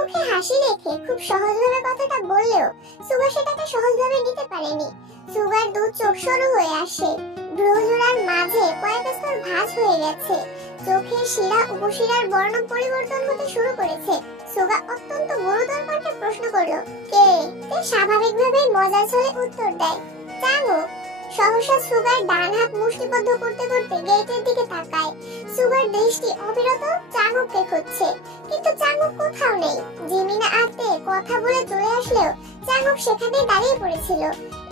মুখে হাসি রেখে খুব সহজভাবে কথাটা বললেও সুগা সেটাকে সহজভাবে নিতে পারেনি। সুগার দু চোখ সরু হয়ে আসে, ভ্রুজোড়ার মাঝে কয়েক স্তর ভাঁজ হয়ে গেছে, চোখের শিরা উপশিরার বর্ণ পরিবর্তন হতে শুরু করেছে। সুগা অত্যন্ত গুরুতর কণ্ঠে প্রশ্ন করলো, কে? স্বাভাবিকভাবেই মজার ছলে উত্তর দেয়, চাঙ্গুক। সহসা সুগার ডান হাত মুষ্টিবদ্ধ করতে করতে গেটের দিকে তাকায়। সুগার দৃষ্টি অবিরত চাঙ্গুককে খুঁজছে, কিন্তু চাঙ্গুক কোথাও নেই। জিমিন আতে কথা বলে চলে আসলেও চাঙ্গুক সেখানেই দাঁড়িয়ে পড়েছিল।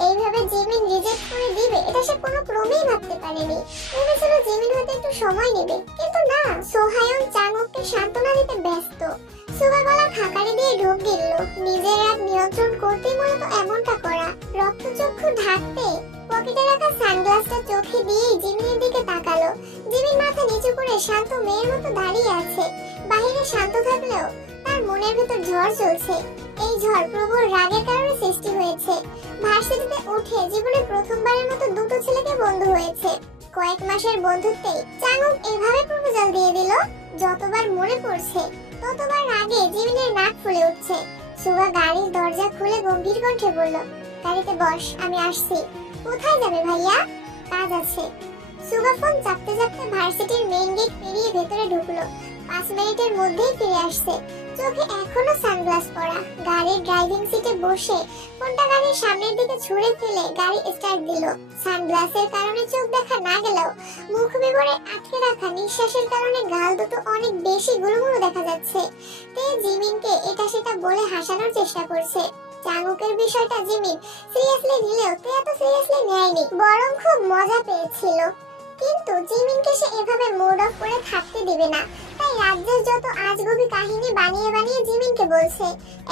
এইভাবে জিমিন রিজেক্ট করে দিবে এটা সে কোনো ক্রমেই ভাবতে পারেনি। ভেবেছিল জিমিন হয়তো একটু সময় নেবে, কিন্তু না, সোহায়ন চাঙ্গুককে সান্ত্বনা দিতে ব্যস্ত। সুগা গলা খাকারি দিয়ে ঢোক গিলল। নিজের রাগ নিয়ন্ত্রণ করতেই মূলত এমনটা করা। রক্তচক্ষু ঢাকতে পকেটে রাখা সানগ্লাসটা চোখে দিয়ে জিমিনের দিকে তাকালো। জিমিন মাথা নিচু করে শান্ত মেয়ের মতো দাঁড়িয়ে আছে। বাহিরে শান্ত থাকলেও তার মনের ভেতর ঝড় চলছে। এই ঝড় প্রবল রাগের কারণে সৃষ্টি হয়েছে। ভার্সিটিতে উঠে জীবনে প্রথমবারের মতো দুটো ছেলেকে বন্ধু হয়েছে। কয়েক মাসের বন্ধুত্বেই চাঙ্গুক এভাবে প্রপোজাল দিয়ে দিল। যতবার মনে পড়ছে ততবার রাগে জিমিনের নাক ফুলে উঠছে। সুগা গাড়ির দরজা খুলে গম্ভীর কণ্ঠে বলল, গাড়িতে বস, আমি আসছি। কোথায় যাবে ভাইয়া? কাজ আছে। সুগা ফোন চাপতে চাপতে ভার্সিটির মেইন গেট পেরিয়ে ভেতরে ঢুকলো। 5 মিনিটের মধ্যেই ফিরে আসছে। চোখে এখনো সানগ্লাস পরা। গাড়ির ড্রাইভিং সিটে বসে ফোনটা গাড়ির সামনের দিকে ছুঁড়ে ফেলে গাড়ি স্টার্ট দিল। সানগ্লাসের কারণে চোখ দেখা না গেলেও মুখ বিবরে আটকে রাখা নিঃশ্বাসের কারণে গাল দুটো অনেক বেশি গুলুমুলু দেখা যাচ্ছে। তে জিমিনকে এটা সেটা বলে হাসানোর চেষ্টা করছে। চাঙ্গুকের বিষয়টা জিমিন সিরিয়াসলি নিলেও তে এত সিরিয়াসলি নেয়নি, বরং খুব মজা পেয়েছিল। কিন্তু জিমিনকে সে এভাবে মুড অফ করে থাকতে দিবে না। তাই রাজ্যের যত আজগুবি কাহিনী বানিয়ে বানিয়ে জিমিনকে বলছে।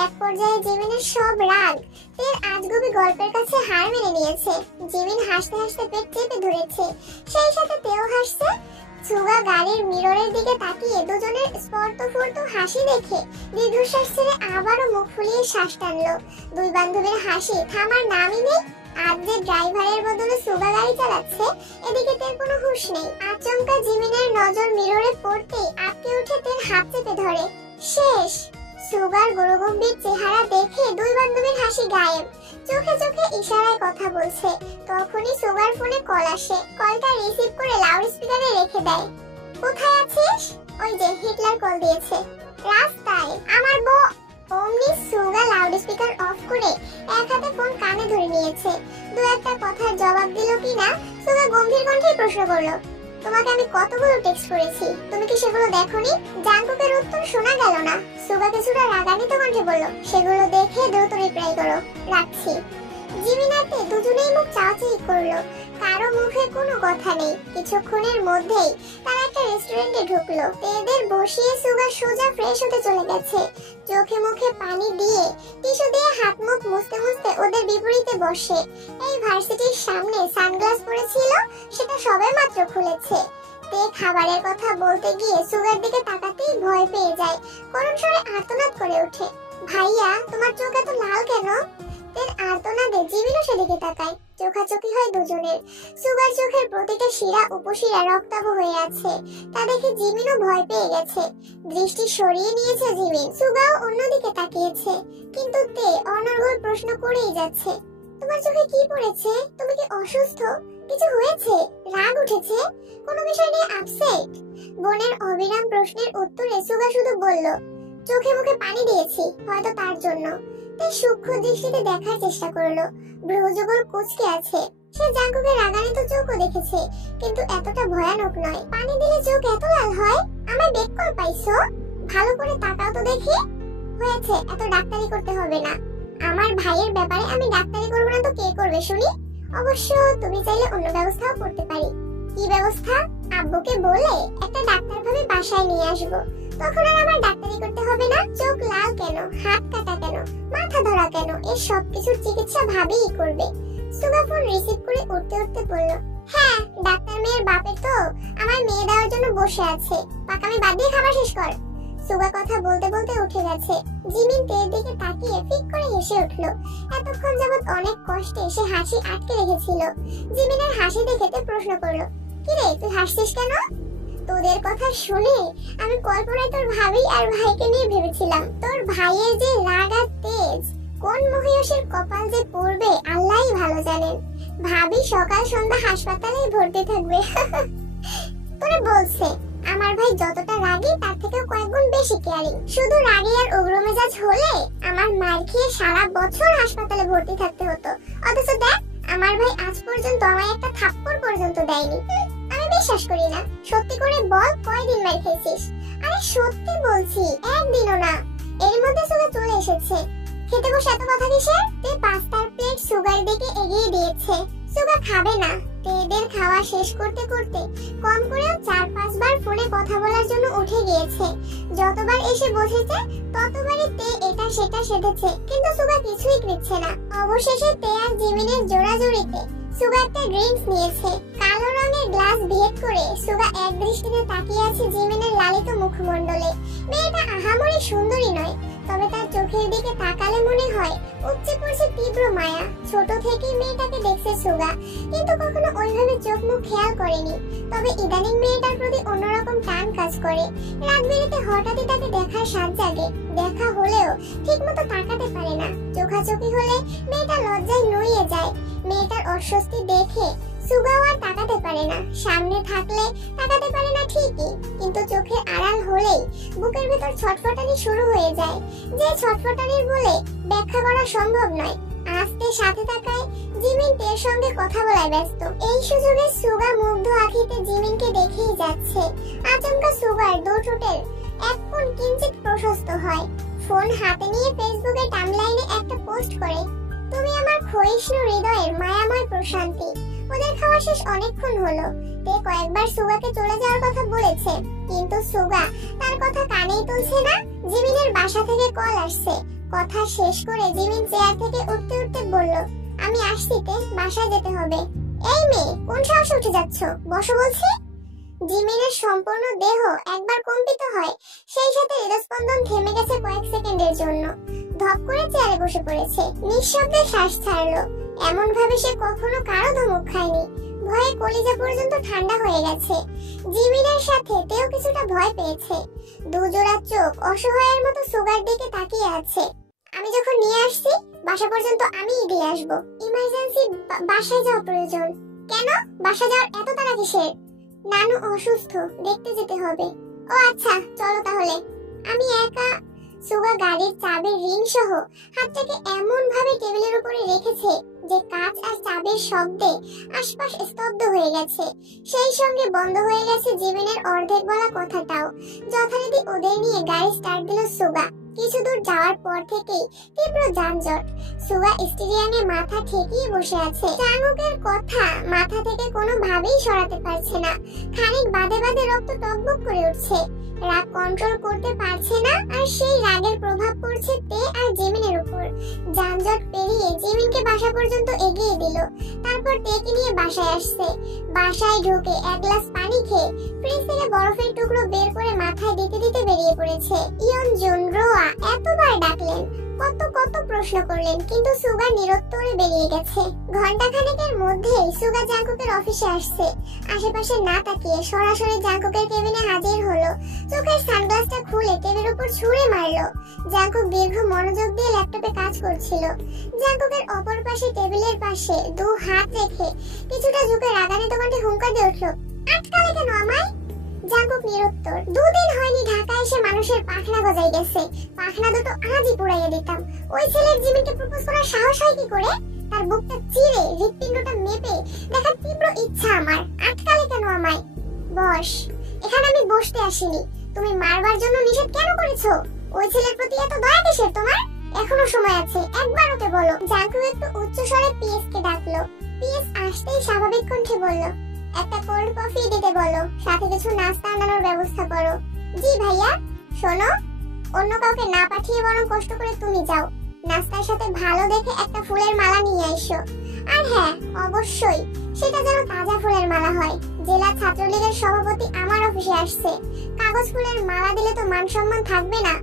এক পর্যায়ে জিমিনের সব রাগ তের আজগুবি গল্পের কাছে হার মেনে নিয়েছে। জিমিন হাসতে হাসতে পেট চেপে ধরেছে, সেই সাথে তেও হাসছে। সুগা গাড়ির মিররের দিকে তাকিয়ে দুজনের স্পর্শফূর্ত হাসি দেখে দীর্ঘশ্বাস ছেড়ে আবারও মুখ ফুলিয়ে শ্বাস টানলো। দুই বান্ধবীর হাসি থামার নামই নেই। আজ যে ড্রাইভারের বদলে সুগা গাড়ি চালাচ্ছে, এদিকে তের কোনো হুঁশ নেই। আচমকা জিমিনের নজর মিররে পড়তেই আটকে উঠে তের হাত চেপে ধরে। শেষ। সুগার গৌরগম্ভীর চেহারা দেখে দুই বান্ধবীর হাসি গায়েব। চোখে চোখে ইশারায় কথা বলছে। তখনই সুগার ফোনে কল আসে। কলটা রিসিভ করে লাউড স্পিকারে রেখে দেয়। কোথায় আছিস? ওই যে হিটলার কল দিয়েছে। রাস্তায়। আমার বউ। অমনি সুগা লাউড স্পিকার অফ করে এক হাতে ফোন কানে ধরে নিয়েছে। দু একটা কথার জবাব দিল কিনা সুগা গম্ভীর কণ্ঠে প্রশ্ন করলো, তোমাকে আমি কতগুলো টেক্সট করেছি, তুমি কি সেগুলো দেখোনি? জাঙ্কুকের উত্তর শোনা গেল না। সুগা কিছুটা রাগান্বিত কণ্ঠে বলল, সেগুলো দেখে দ্রুত রিপ্লাই করো, রাখছি। জিমিনাতে দুজনেই মুখ চাওয়াচাই করলো। কারো মুখে কোনো কথা নেই। কিছুক্ষণের মধ্যেই তারা একটা রেস্টুরেন্টে ঢুকলো। এদের বসিয়ে সুগা সোজা ফ্রেশ হতে চলে গেছে। চোখে মুখে পানি দিয়ে টিস্যু দিয়ে হাত মুখ মুছতে মুছতে ওদের বিপরীতে বসে। এই ভার্সিটির সামনে সানগ্লাস পরেছিল, সেটা সবে মাত্র খুলেছে। তে খাবারের কথা বলতে গিয়ে সুগার দিকে তাকাতেই ভয় পেয়ে যায়। করুণ স্বরে আর্তনাদ করে ওঠে, ভাইয়া তোমার চোখ এত লাল কেন? তের আর্তনাদে জিমিনও সেদিকে তাকায়। চোখাচোখি হয় দুজনের। সুগার চোখের প্রতিটা শিরা উপশিরা রক্তাভ হয়ে আছে। তা দেখে জিমিনও ভয় পেয়ে গেছে। দৃষ্টি সরিয়ে নিয়েছে জিমিন। সুগাও অন্যদিকে তাকিয়েছে, কিন্তু তে অনর্গল প্রশ্ন করেই যাচ্ছে, তোমার চোখে কি পড়েছে? তুমি কি অসুস্থ? কিছু হয়েছে? রাগ উঠেছে? কোনো বিষয় নিয়ে আপসেট? বোনের অবিরাম প্রশ্নের উত্তরে সুগা শুধু বলল, চোখে মুখে পানি দিয়েছি, হয়তো তার জন্য। তাই সূক্ষ্ম দৃষ্টিতে দেখার চেষ্টা করলো। ভ্রুযুগল কুঁচকে আছে। সে জাঙ্কুকের রাগান্বিত চোখও দেখেছে, কিন্তু এতটা ভয়ানক নয়। পানি দিলে চোখ এত লাল হয়? আমার বেক কল পাইছো? ভালো করে তাকাও তো দেখি। হয়েছে, এত ডাক্তারি করতে হবে না। আমার ভাইয়ের ব্যাপারে আমি ডাক্তারি করব না তো কে করবে শুনি? অবশ্য তুমি চাইলে অন্য ব্যবস্থাও করতে পারি। কি ব্যবস্থা? আব্বুকে বলে একটা ডাক্তার ভাবে বাসায় নিয়ে আসবো। তখন আর আমার ডাক্তারি করতে হবে না। চোখ লাল কেন, হাত কাটা কেন, মাথা ধরা কেন, এই সব কিছুর চিকিৎসা ভাবেই করবে। সুগা ফোন রিসিভ করে উঠতে উঠতে বলল, হ্যাঁ, ডাক্তার মেয়ের বাপের তো আমার মেয়ে দেওয়ার জন্য বসে আছে। পাকামি বাদ দিয়ে খাবার শেষ কর। সুগা কথা বলতে বলতে উঠে গেছে। জিমিন তের দিকে তাকিয়ে ফিক করে হেসে উঠলো। এতক্ষণ যাবত অনেক কষ্টে সে হাসি আটকে রেখেছিল। জিমিনের হাসি দেখে তে প্রশ্ন করলো, কিরে তুই হাসছিস কেন? তোদের কথা শুনে আমি কল্পনায় তোর ভাবি আর ভাইকে নিয়ে ভেবেছিলাম। তোর ভাইয়ের যে রাগ আর তেজ, কোন মহিষের কপাল যে পড়বে আল্লাহই ভালো জানেন। ভাবি সকাল সন্ধ্যা হাসপাতালেই ভর্তি থাকবে। তোরে বলছে আমার ভাই যতটা রাগী তার থেকেও কয়েক গুণ বেশি কেয়ারিং। শুধু রাগী আর উগ্রমেজাজ হলে আমার মার খেয়ে সারা বছর হাসপাতালে ভর্তি থাকতে হতো, অথচ দেখ আমার ভাই আজ পর্যন্ত আমায় একটা থাপ্পড় পর্যন্ত দেয়নি। আমি বিশ্বাস করি না। সত্যি করে বল কয়দিন মার খেয়েছিস? আরে সত্যি বলছি, একদিনও না। এর মধ্যে সুগা চলে এসেছে। খেতে বসে এত কথা কিসের? তে পাস্তার প্লেট সুগার দিকে এগিয়ে দিয়েছে। সুগা খাবে না। তেদের খাওয়া শেষ করতে করতে কম করেও 4-5 বার ফোনে কথা বলার জন্য উঠে গিয়েছে। যতবার এসে বসেছে ততবারই তে এটা সেটা সেধেছে, কিন্তু সুগা কিছুই কৃচ্ছে না। অবশেষে তে আর জিমিনের জোড়াজুড়িতে সুগা একটা ড্রিঙ্কস নিয়েছে। কালো রঙের গ্লাস ভেদ করে সুগা এক দৃষ্টিতে তাকিয়ে আছে জিমিনের লালিত মুখমণ্ডলে। মেয়েটা আহামরি সুন্দরী নয়, তবে তার চোখের দিকে তাকালে মনে হয় উপচে পড়ছে তীব্র মায়া। ছোট থেকেই মেয়েটাকে দেখছে সুগা, কিন্তু কখনো ওইভাবে চোখ মুখ খেয়াল করেনি। তবে ইদানিং মেয়েটার প্রতি অন্যরকম টান কাজ করে। রাত বেড়েতে হঠাৎই তাকে দেখার স্বাদ জাগে। দেখা হলেও ঠিক মতো তাকাতে পারে না। চোখাচোখি হলে মেয়েটা লজ্জায় নুয়ে যায়। মেয়েটার অস্বস্তি দেখে সুগাও আর তাকাতে পারে না। সামনে থাকলে তাকাতে পারে না ঠিকই, কিন্তু চোখের আড়াল হলেই বুকের ভেতর ছটফটানি শুরু হয়ে যায়, যে ছটফটানির বলে ব্যাখ্যা করা সম্ভব নয়। আস্তে সাথে তাকায় জিমিন তের সঙ্গে কথা বলায় ব্যস্ত। এই সুযোগে সুগা মুগ্ধ আঁখিতে জিমিনকে দেখেই যাচ্ছে। আচমকা সুগার দু ঠোঁটের এক কোণ কিঞ্চিত প্রশস্ত হয়। ফোন হাতে নিয়ে ফেসবুকে টাইমলাইনে একটা পোস্ট করে, তুমি আমার ক্ষয়িষ্ণু হৃদয়ের মায়াময় প্রশান্তি। ওদের খাওয়া শেষ অনেকক্ষণ হলো। তে কয়েকবার সুগাকে চলে যাওয়ার কথা বলেছে, কিন্তু সুগা তার কথা কানেই তুলছে না। জিমিনের বাসা থেকে কল আসছে। কথা শেষ করে জিমিন চেয়ার থেকে উঠতে উঠতে বলল, আমি আসছি তে, বাসায় যেতে হবে। এই মেয়ে, কোন সাহসে উঠে যাচ্ছ? বসো বলছি। জিমিনের সম্পূর্ণ দেহ একবার কম্পিত হয়, সেই সাথে হৃদস্পন্দন থেমে গেছে কয়েক সেকেন্ডের জন্য। ধপ করে চেয়ারে বসে পড়েছে, নিঃশব্দে শ্বাস ছাড়লো। এমন ভাবে সে কখনো কারো ধমক খায়নি। ভয়ে কলিজা পর্যন্ত ঠান্ডা হয়ে গেছে। জিমিনের সাথে তেও কিছুটা ভয় পেয়েছে। দুজোড়া চোখ অসহায়ের মতো সুগার দিকে তাকিয়ে আছে। আমি যখন নিয়ে আসছি বাসা পর্যন্ত আমিই দিয়ে আসবো। ইমার্জেন্সি বাসায় যাওয়া প্রয়োজন। কেন? বাসা যাওয়ার এত তাড়া কিসের? নানু অসুস্থ, দেখতে যেতে হবে। ও আচ্ছা, চলো তাহলে। আমি একা। সুগা গাড়ির চাবির রিং সহ হাতটাকে এমন ভাবে টেবিলের উপরে রেখেছে যে কাঁচ আর চাবির শব্দে আশপাশ স্তব্ধ হয়ে গেছে। সেই সঙ্গে বন্ধ হয়ে গেছে জীবনের অর্ধেক বলা কথাটাও। যথারীতি ওদের নিয়ে গাড়ি স্টার্ট দিল সুগা। কিছু দূর যাওয়ার পর থেকেই তীব্র যানজট। সুগা স্টিয়ারিংয়ে মাথা ঠেকিয়ে বসে আছে। চাঙ্গুকের কথা মাথা থেকে কোনোভাবেই সরাতে পারছে না। খানিক বাদে বাদে রক্ত টকবক করে উঠছে। রাগ কন্ট্রোল করতে পারছে না, আর সেই রাগের প্রভাব পড়ছে তে আর জিমিনের উপর। যানজট পেরিয়ে জিমিনকে বাসা পর্যন্ত এগিয়ে দিল। তারপর তেকে নিয়ে বাসায় আসছে। বাসায় ঢুকে এক গ্লাস পানি খেয়ে ফ্রিজ থেকে বরফের টুকরো বের করে মাথায় দিতে দিতে বেরিয়ে পড়েছে। ইয়ন জুন রোয়া এতবার ডাকলেন, কত প্রশ্ন করলেন, কিন্তু সুগা নিরুত্তরে বেরিয়ে গেছে। ঘন্টা খানেকের মধ্যেই সুগা জাঙ্কুকের অফিসে আসছে। আশেপাশে না তাকিয়ে সরাসরি জাঙ্কুকের কেবিনে হাজির হলো। চোখের সানগ্লাসটা খুলে টেবিলের উপর ছুঁড়ে মারলো। জাঙ্কুক দীর্ঘ মনোযোগ দিয়ে ল্যাপটপে কাজ করছিল। জাঙ্কুকের অপর পাশে টেবিলের পাশে দু হাত রেখে কিছুটা ঝুঁকে রাগান্বিত কণ্ঠে হুঙ্কার দিয়ে উঠলো, আটকালে কেন আমায়? জাঙ্কুক নিরুত্তর। দুদিন হয়নি ঢাকা এসে মানুষের পাখনা গজাই গেছে। পাখনা দুটো আজই পুড়াইয়া দিতাম। ওই ছেলের জিমিনকে প্রপোজ করার সাহস হয় কি করে? তার বুকটা চিরে হৃৎপিণ্ডটা মেপে দেখার তীব্র ইচ্ছা আমার। আটকালে কেন আমায়? বস, এখানে আমি বসতে আসিনি। তুমি মারবার জন্য নিষেধ কেন করেছো? ওই ছেলের প্রতি এত দয়া কিসের তোমার? এখনো সময় আছে, একবার ওকে বলো। জাঙ্কুক একটু উচ্চ স্বরে পিএস কে ডাকলো। পিএস আসতেই স্বাভাবিক কণ্ঠে বলল, একটা কোল্ড কফি দিতে বলো, সাথে কিছু নাস্তা আনানোর ব্যবস্থা করো। জি ভাইয়া। শোনো, অন্য কাউকে না পাঠিয়ে বরং কষ্ট করে তুমি যাও। নাস্তার সাথে ভালো দেখে একটা ফুলের মালা নিয়ে আইসো। আর হ্যাঁ, অবশ্যই সেটা যেন তাজা ফুলের মালা হয়। জেলা ছাত্রলীগের সভাপতি আমার অফিসে আসছে। কাগজ ফুলের মালা দিলে তো মান সম্মান থাকবে না।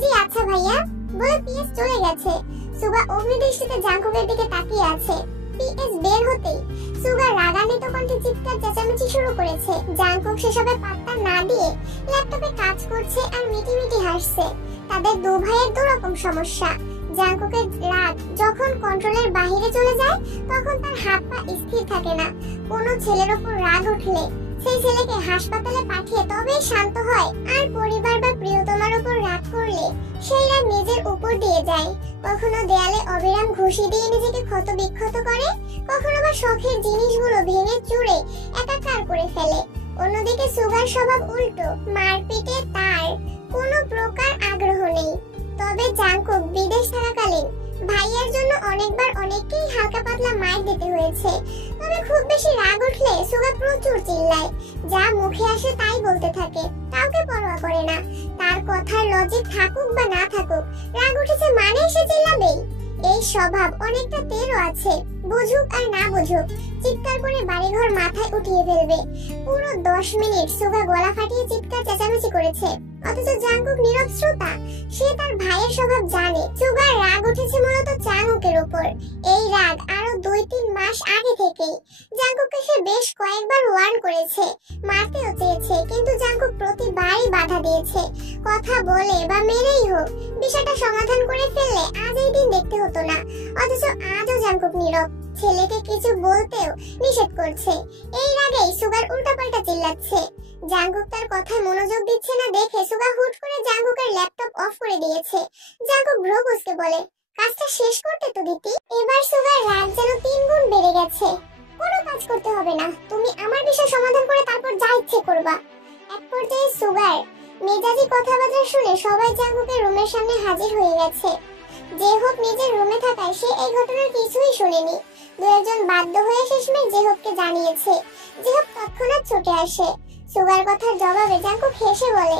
জি আচ্ছা ভাইয়া বলে পিএস চলে গেছে। সুগা অগ্নিদৃষ্টিতে জাঙ্কুকের দিকে তাকিয়ে আছে। পিএস বের হতেই সুগা রাগান্বিত কণ্ঠে চিৎকার চেঁচামেচি শুরু করেছে। জাঙ্কুক সেসবে পাত্তা না দিয়ে ল্যাপটপে কাজ করছে আর মিটিমিটি হাসছে। তাদের দু ভাইয়ের দুরকম সমস্যা। জাঙ্কুকের রাগ যখন কন্ট্রোলের বাইরে চলে যায় তখন তার হাত পা স্থির থাকে না। কোনো ছেলের উপর রাগ উঠলে সেই ছেলেকে হাসপাতালে পাঠিয়ে তবেই শান্ত হয়। আর পরিবার বা প্রিয়তমার উপর রাগ করলে সেই রাগ নিজের উপর দিয়ে যায়। কখনো দেয়ালে অবিরাম ঘুষি দিয়ে নিজেকে ক্ষত বিক্ষত করে, কখনো বা শখের জিনিসগুলো ভেঙে চুরে একাকার করে ফেলে। অন্যদিকে সুগার স্বভাব উল্টো, মারপিটে তার কোনো প্রকার আগ্রহ নেই। তবে জাঙ্কুক বিদেশ থাকাকালীন ভাইয়ার জন্য অনেকবার অনেককেই হালকা পাতলা মার দিতে হয়েছে। তবে খুব বেশি রাগ উঠলে সুগা প্রচুর চিল্লায়, যা মুখে আসে তাই বলতে থাকে, কাউকে পরোয়া করে না। তার কথার লজিক থাকুক বা না থাকুক, রাগ উঠেছে মানে সে চিল্লাবেই। এই স্বভাব অনেকটা তেরও আছে, বুঝুক আর না বুঝুক চিৎকার করে বাড়িঘর মাথায় উঠিয়ে ফেলবে। পুরো 10 মিনিট সুগা গলা ফাটিয়ে চিৎকার চেঁচামেচি করেছে, অথচ জাঙ্কুক নীরব শ্রোতা। সে তার ভাইয়ের স্বভাব জানে। সুগার রাগ উঠেছে মূলত জাঙ্কুকের উপর। এই রাগ আরো 2-3 মাস আগে থেকেই। জাঙ্কুককে সে বেশ কয়েকবার ওয়ার্ন করেছে, মারতেও চেয়েছে, কিন্তু জাঙ্কুক প্রতিবারই বাধা দিয়েছে। কথা বলে বা মেরেই হোক বিষয়টা সমাধান করে ফেললে আজ এই দিন দেখতে হতো না। অথচ আজও জাঙ্কুক নীরব, ছেলেকে কিছু বলতেও নিষেধ করছে। এই রাগেই সুগার উল্টাপাল্টা চিল্লাচ্ছে। জাঙ্কুক তার কথায় মনোযোগ দিচ্ছে না দেখে সুগা হুট করে জাঙ্কুকের ল্যাপটপ অফ করে দিয়েছে। জাঙ্কুক ভ্রু কুঁচকে বলে, কাজটা শেষ করতে তো দিতি। এবার সুগার রাগ যেন 3 গুণ বেড়ে গেছে। কোনো কাজ করতে হবে না, তুমি আমার বিষয় সমাধান করে তারপর যা ইচ্ছে করবা। এক পর্যায়ে সুগার মেজাজি কথাবার্তা শুনে সবাই জাঙ্কুকের রুমের সামনে হাজির হয়ে গেছে। যে হোক নিজের রুমে থাকায় সে এই ঘটনার কিছুই শুনেনি। 2-1 বাধ্য হয়ে শেষমেশ জেহবকে জানিয়েছে। জেহব তৎক্ষণাৎ ছুটে আসে। সুগার কথার জবাবে জাঙ্কুক হেসে বলে,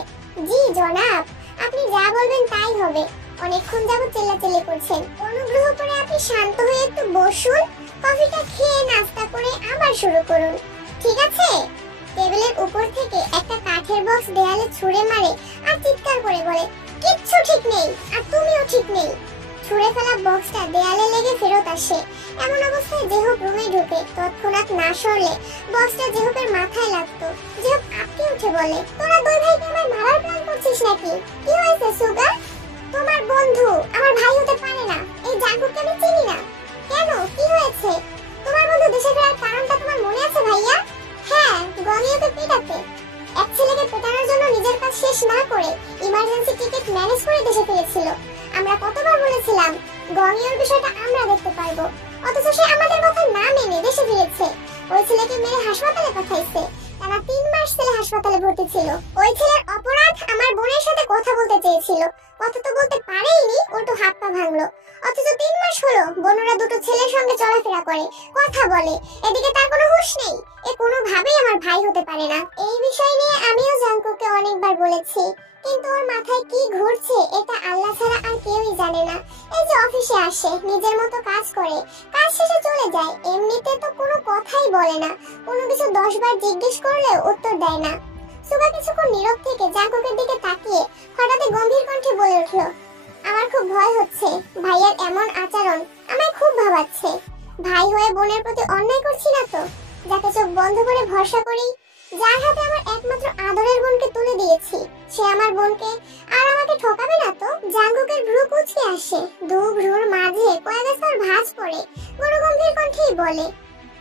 জি জনাব, আপনি যা বলবেন তাই হবে। অনেকক্ষণ যাবত চিল্লাচিল্লি করছেন, অনুগ্রহ করে আপনি শান্ত হয়ে একটু বসুন, কফিটা খেয়ে নাস্তা করে আবার শুরু করুন, ঠিক আছে? টেবিলের উপর থেকে একটা কাঠের বক্স দেয়ালে ছুঁড়ে মারে আর চিৎকার করে বলে, কিচ্ছু ঠিক নেই, আর তুমিও ঠিক নেই। ছুঁড়ে ফেলা বক্সটা দেয়ালে লেগে ফেরত আসে। এমন অবস্থায় জেহব রুমে ঢুকে। তৎক্ষণাৎ না সরলে বক্সটা জেহবের মাথায় লাগতো। জেহব আঁতকে উঠে বলে, তোরা 2 ভাইকে আমার মারার প্ল্যান করছিস নাকি? কি হয়েছে সুগা? তোমার বন্ধু আমার ভাই হতে পারে না। এই জাঙ্কুককে আমি চিনি না। কেন, কি হয়েছে? তোমার বন্ধু দেশে ফেরার কারণটা তোমার মনে আছে ভাইয়া? হ্যাঁ, গনিয়াকে পেটাতে। এক ছেলেকে পেটানোর জন্য নিজের কাজ শেষ না করে ইমার্জেন্সি টিকিট ম্যানেজ করে দেশে ফিরেছিল। আমরা কতবার বলেছিলাম গনিয়ার বিষয়টা আমরা দেখতে পারবো, অথচ সে আমাদের কথা না মেনে দেশে ফিরেছে। ওই ছেলেকে মেরে হাসপাতালে পাঠাইছে। টানা 3 মাস ছেলে হাসপাতালে ভর্তি ছিল। ওই ছেলের অপরাধ আমার বোনের সাথে কথা বলতে চেয়েছিল, কথা তো বলতে পারেইনি, উল্টো হাত পা ভাঙলো। অথচ 3 মাস হলো বোনরা দুটো ছেলের সঙ্গে চলাফেরা করে, কথা বলে, এদিকে তার কোনো হুঁশ নেই। এ কোনোভাবেই আমার ভাই হতে পারে না। এই বিষয় নিয়ে আমিও জাঙ্কুককে অনেকবার বলেছি, কিন্তু ওর মাথায় কি ঘুরছে এটা আল্লাহ ছাড়া আর কেউই জানে না। এই যে অফিসে আসে, নিজের মতো কাজ করে, কাজ শেষে চলে যায়, এমনিতে তো কোনো কথাই বলে না। কোনো কিছু 10 বার জিজ্ঞেস করলেও উত্তর দেয় না। সুগা কিছুক্ষণ নীরব থেকে জাঙ্কুকের দিকে তাকিয়ে হঠাৎ গম্ভীর কণ্ঠে বলে উঠল, আমার খুব ভয় হচ্ছে। ভাইয়ের এমন আচরণ আমায় খুব ভাবাচ্ছে। ভাই হয়ে বোনের প্রতি অন্যায় করছি না তো? যাকে চোখ বন্ধ করে ভরসা করি, যার হাতে আমার একমাত্র আদরের বোনকে তুলে দিয়েছি, সে আমার বোনকে আর আমাকে ঠকাবে না তো? জাঙ্কুকের ভ্রু কুঁচকে আসে। 2 ভ্রুর মাঝে কয়েকবার ভাঁজ পড়ে। বড় গম্ভীর কণ্ঠেই বলে,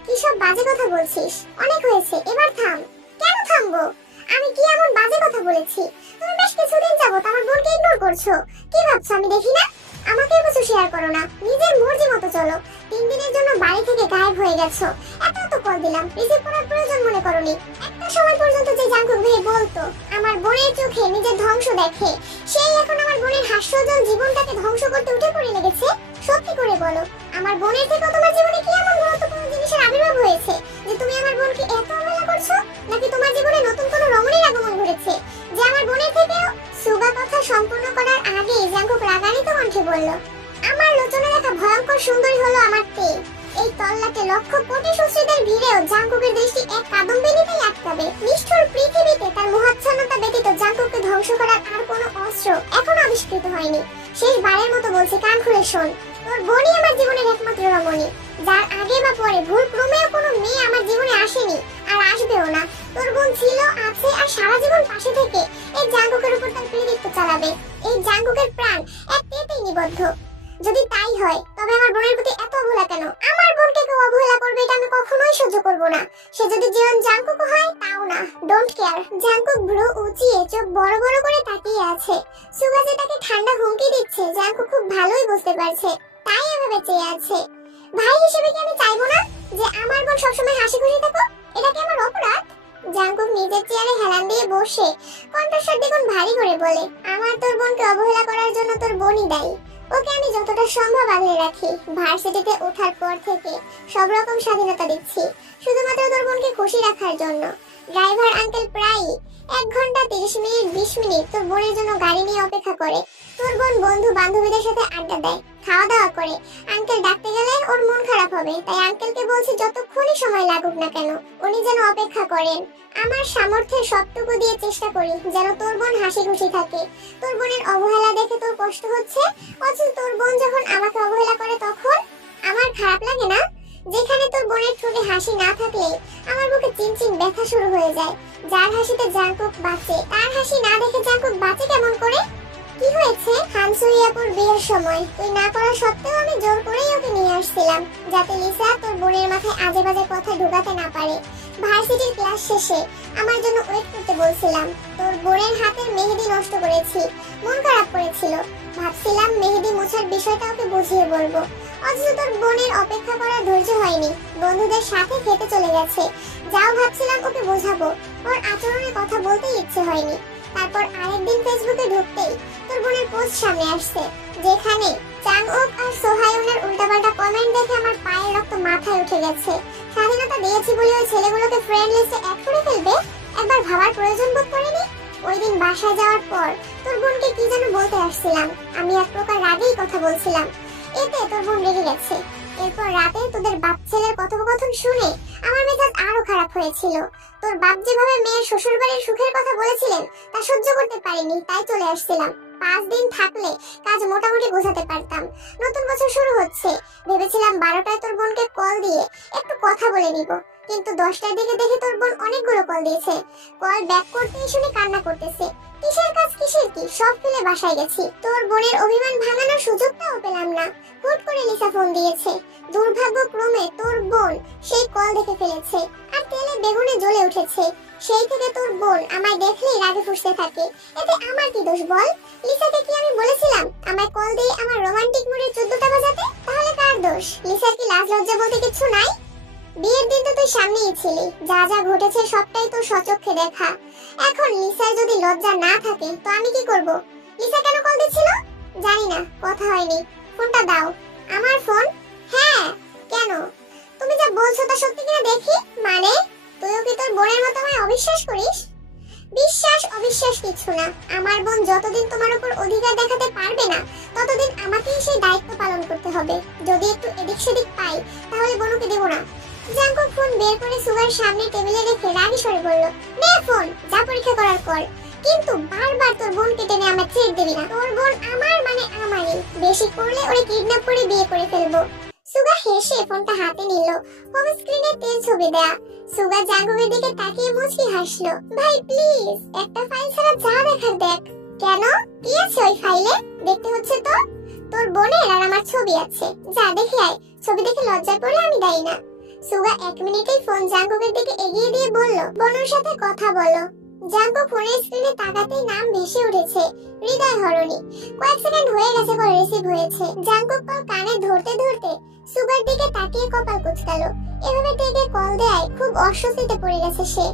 কি সব বাজে কথা বলছিস? অনেক হয়েছে, এবার থাম। কেন থামবো? আমি কি এমন বাজে কথা বলেছি? তুমি বেশ কিছুদিন যাবত আমার বোনকে ইগনোর করছো। কি ভাবছো আমি দেখি না? আমাকেও কিছু শেয়ার করো না, নিজের মর্জি মতো চলো। 3 দিনের জন্য বাড়ি থেকে গায়েব হয়ে গেছো। এত কল দিলাম, রিসিভ করার প্রয়োজন মনে করোনি। একটা সময় পর্যন্ত যে জাঙ্কুক ভাই বলতো আমার বোনের চোখে নিজের ধ্বংস দেখে, সেই এখন আমার বোনের হাস্যজ্জ্বল জীবনটাকে ধ্বংস করতে উঠে পড়ে লেগেছে। সত্যি করে বলো, আমার বোনের থেকে তোমার জীবনে কি এমন গুরুত্বপূর্ণ জিনিসের আবির্ভাব হয়েছে যে তুমি আমার বোনকে এত অবহেলা করছো? নাকি তোমার জীবনে নতুন কোনো রমণীর আগমন ঘটেছে যে আমার বোনের থেকেও? সুগা কথা সম্পূর্ণ করার আগে জাঙ্কুক রাগান্বিত কণ্ঠে বলল, আমার লোচনে দেখা ভয়ঙ্কর সুন্দরী হলো আমার তে। এই তল্লাটে লক্ষ কোটি সুশ্রীদের ভিড়েও জাঙ্কুকের দৃষ্টি এক কাদম্বিনীতেই আটকাবে। নিষ্ঠুর পৃথিবীতে তার মোহাচ্ছন্নতা ব্যতীত জাঙ্কুককে ধ্বংস করার আর কোনো অস্ত্র এখনো আবিষ্কৃত হয়নি। শেষবারের মতো বলছি, কান খুলে শোন। তোর বোনই আমার জীবনের একমাত্র রমণী, যার আগে বা পরে ভুল ক্রমেও কোনো মেয়ে আমার জীবনে আসেনি আর আসবেও না। তোর বোন ছিল, আছে আর সারা জীবন পাশে থেকে এই জাঙ্কুকের উপর তার কৃতিত্ব চালাবে। এই জাঙ্কুকের প্রাণ এক তেতেই নিবদ্ধ। যদি তাই হয় তবে আমার বোনের প্রতি এত অবহেলা কেন? আমার বোনকে কেউ অবহেলা করবে এটা আমি কখনোই সহ্য করব না। সে যদি জীবন জাঙ্কুক হয় তাও না, ডোন্ট কেয়ার। জাঙ্কুক ভ্রু উঁচিয়ে চোখ বড় বড় করে তাকিয়ে আছে। সুগা যে তাকে ঠান্ডা হুমকি দিচ্ছে জাঙ্কুক খুব ভালোই বুঝতে পারছে, তাই এভাবে চেয়ে আছে। ভাই হিসেবে কি আমি চাইবো না যে আমার বোন সবসময় হাসি খুশি থাকুক? এটা কি আমার অপরাধ? জাঙ্কুক নিজের চেয়ারে হেলান দিয়ে বসে কণ্ঠস্বর দ্বিগুণ ভারী করে বলে, আমার তোর বোনকে অবহেলা করার জন্য তোর বোনই দায়ী। ওকে আমি যতটা সম্ভব আগলে রাখি। ভার্সিটিতে ওঠার পর থেকে সব রকম স্বাধীনতা দিচ্ছি শুধুমাত্র তোর বোনকে খুশি রাখার জন্য। ড্রাইভার আঙ্কেল প্রায় 1 ঘন্টা 30 মিনিট 20 মিনিট তোর বোনের জন্য গাড়ি নিয়ে অপেক্ষা করে। তোর বোন বন্ধু বান্ধবীদের সাথে আড্ডা দেয়, খাওয়া দাওয়া করে। আঙ্কেল ডাকতে গেলে ওর মন খারাপ হবে, তাই আঙ্কেলকে বলছি যতক্ষণই সময় লাগুক না কেন উনি যেন অপেক্ষা করেন। আমার সামর্থ্যের সবটুকু দিয়ে চেষ্টা করি যেন তোর বোন হাসি খুশি থাকে। তোর বোনের অবহেলা দেখে তোর কষ্ট হচ্ছে, অথচ তোর বোন যখন আমাকে অবহেলা করে তখন আমার খারাপ লাগে না? যেখানে তোর বোনের ঠোঁটে হাসি না থাকলে আমার বুকে চিনচিন ব্যথা শুরু হয়ে যায়। যার হাসিতে জাঙ্কুক বাঁচে তার হাসি না দেখে জাঙ্কুক বাঁচে কেমন করে? কি হয়েছে? হানসুইয়াপুর বিয়ের সময় তুই না করা সত্ত্বেও আমি জোর করেই ওকে নিয়ে আসছিলাম যাতে লিসা তোর বোনের মাথায় আজে বাজে কথা ঢুকাতে না পারে। ভার্সিটির ক্লাস শেষে আমার জন্য ওয়েট করতে বলছিলাম। তোর বোনের হাতের মেহেদি নষ্ট করেছি, মন খারাপ করেছিল। ভাবছিলাম মেহেদি মোছার বিষয়টা ওকে বুঝিয়ে বলবো, অথচ তোর বোনের অপেক্ষা করার ধৈর্য হয়নি, বন্ধুদের সাথে খেতে চলে গেছে। যাও ভাবছিলাম ওকে বোঝাবো, ওর আচরণের কথা বলতেই ইচ্ছে হয়নি। তারপর আরেকদিন ফেসবুকে ঢুকতেই তোর বোনের পোস্ট সামনে আসছে যেখানে চাংওক আর সোহায়ুনের উল্টাপাল্টা কমেন্ট দেখে আমার পায়ের রক্ত মাথায় উঠে গেছে। স্বাধীনতা দিয়েছি বলে ওই ছেলেগুলোকে ফ্রেন্ড লিস্টে অ্যাড করে ফেলবে? একবার ভাবার প্রয়োজন বোধ করেনি? ওই দিন বাসায় যাওয়ার পর তোর বোনকে কি যেন বলতে আসছিলাম, আমি এক প্রকার রাগেই কথা বলছিলাম, এতে তোর বোন রেগে গেছে। এরপর রাতে তোদের বাপ ছেলের কথোপকথন শুনে আমার মেজাজ আরো খারাপ হয়েছিল। তোর বাপ যেভাবে মেয়ের শ্বশুর বাড়ির সুখের কথা বলেছিলেন তা সহ্য করতে পারিনি, তাই চলে আসছিলাম। 5 দিন থাকলে কাজ মোটামুটি গোছাতে পারতাম। নতুন বছর শুরু হচ্ছে, ভেবেছিলাম 12টায় তোর বোনকে কল দিয়ে একটু কথা বলে নিব, কিন্তু 10টার দিকে দেখে তোর বোন অনেকগুলো কল দিয়েছে। কল ব্যাক করতেই শুনে কান্না করতেছে। কিসের কাজ কিসের কি সব ফেলে বাসায় গেছি। তোর বোনের অভিমান ভাঙানোর সুযোগটাও পেলাম না। হুট করে লিসা ফোন দিয়েছে। দুর্ভাগ্যক্রমে তোর বোন সেই কল দেখে ফেলেছে আর তেলে বেগুনে জ্বলে উঠেছে। সেই থেকে তোর বোন আমায় দেখলেই রাগে ফুঁসতে থাকে। এতে আমার কি দোষ বল? লিসাকে কি আমি বলেছিলাম আমায় কল দিয়ে আমার রোমান্টিক মুডের 14টা বাজাতে? তাহলে কার দোষ? লিসার কি লাজ লজ্জা বলতে কিছু নাই? বিয়ের দিন তো তুই সামনেই ছিলি, যা যা ঘটেছে সবটাই তোর সচক্ষে দেখা। এখন লিসার যদি লজ্জা না থাকে তো আমি কি করব? লিসা কেন কল দিছিল? জানি না, কথা হয়নি। ফোনটা দাও। আমার ফোন? হ্যাঁ, কেন? তুমি যা বলছো তা সত্যি কিনা দেখি। মানে তুইও কি তোর বোনের মতো আমায় অবিশ্বাস করিস? বিশ্বাস অবিশ্বাস কিছু না। আমার বোন যতদিন তোমার উপর অধিকার দেখাতে পারবে না ততদিন আমাকেই সেই দায়িত্ব পালন করতে হবে। যদি একটু এদিক সেদিক পাই তাহলে বোনকে দেব না। জাঙ্কুক ফোন বের করে সুগার সামনে টেবিলে রেখে রাগী স্বরে বলল, নে ফোন, যা পরীক্ষা করার কর, কিন্তু বারবার তোর বোনকে টেনে আমার থ্রেট দিবি না। তোর বোন আমার মানে আমারই, বেশি করলে ওরে কিডন্যাপ করে বিয়ে করে ফেলবো। সুগা হেসে ফোনটা হাতে নিল। হোম স্ক্রিনে তেল ছবি দেয়া। সুগা জাঙ্কুকের দিকে তাকিয়ে মুচকি হাসলো। ভাই প্লিজ একটা ফাইল ছাড়া যা দেখার দেখ। কেন? কি আছে ওই ফাইলে? দেখতে হচ্ছে তো। তোর বোনের আর আমার ছবি আছে, যা দেখে আয়। ছবি দেখে লজ্জা পড়লে আমি দায়ী না। সুগা 1 মিনিটেই ফোন জাঙ্কুকের দিকে এগিয়ে দিয়ে বলল, বোনের সাথে কথা বলো। জাঙ্কুক ফোনের স্ক্রিনে তাকাতেই নাম ভেসে উঠেছে, হৃদয় হরণী। কয়েক সেকেন্ড হয়ে গেছে কল রিসিভ হয়েছে। জাঙ্কুক কল কানে ধরতে ধরতে সুগার দিকে তাকিয়ে কপাল কুঁচকালো। এভাবে থেকে কল দেয় খুব অস্বস্তিতে পড়ে গেছে সে।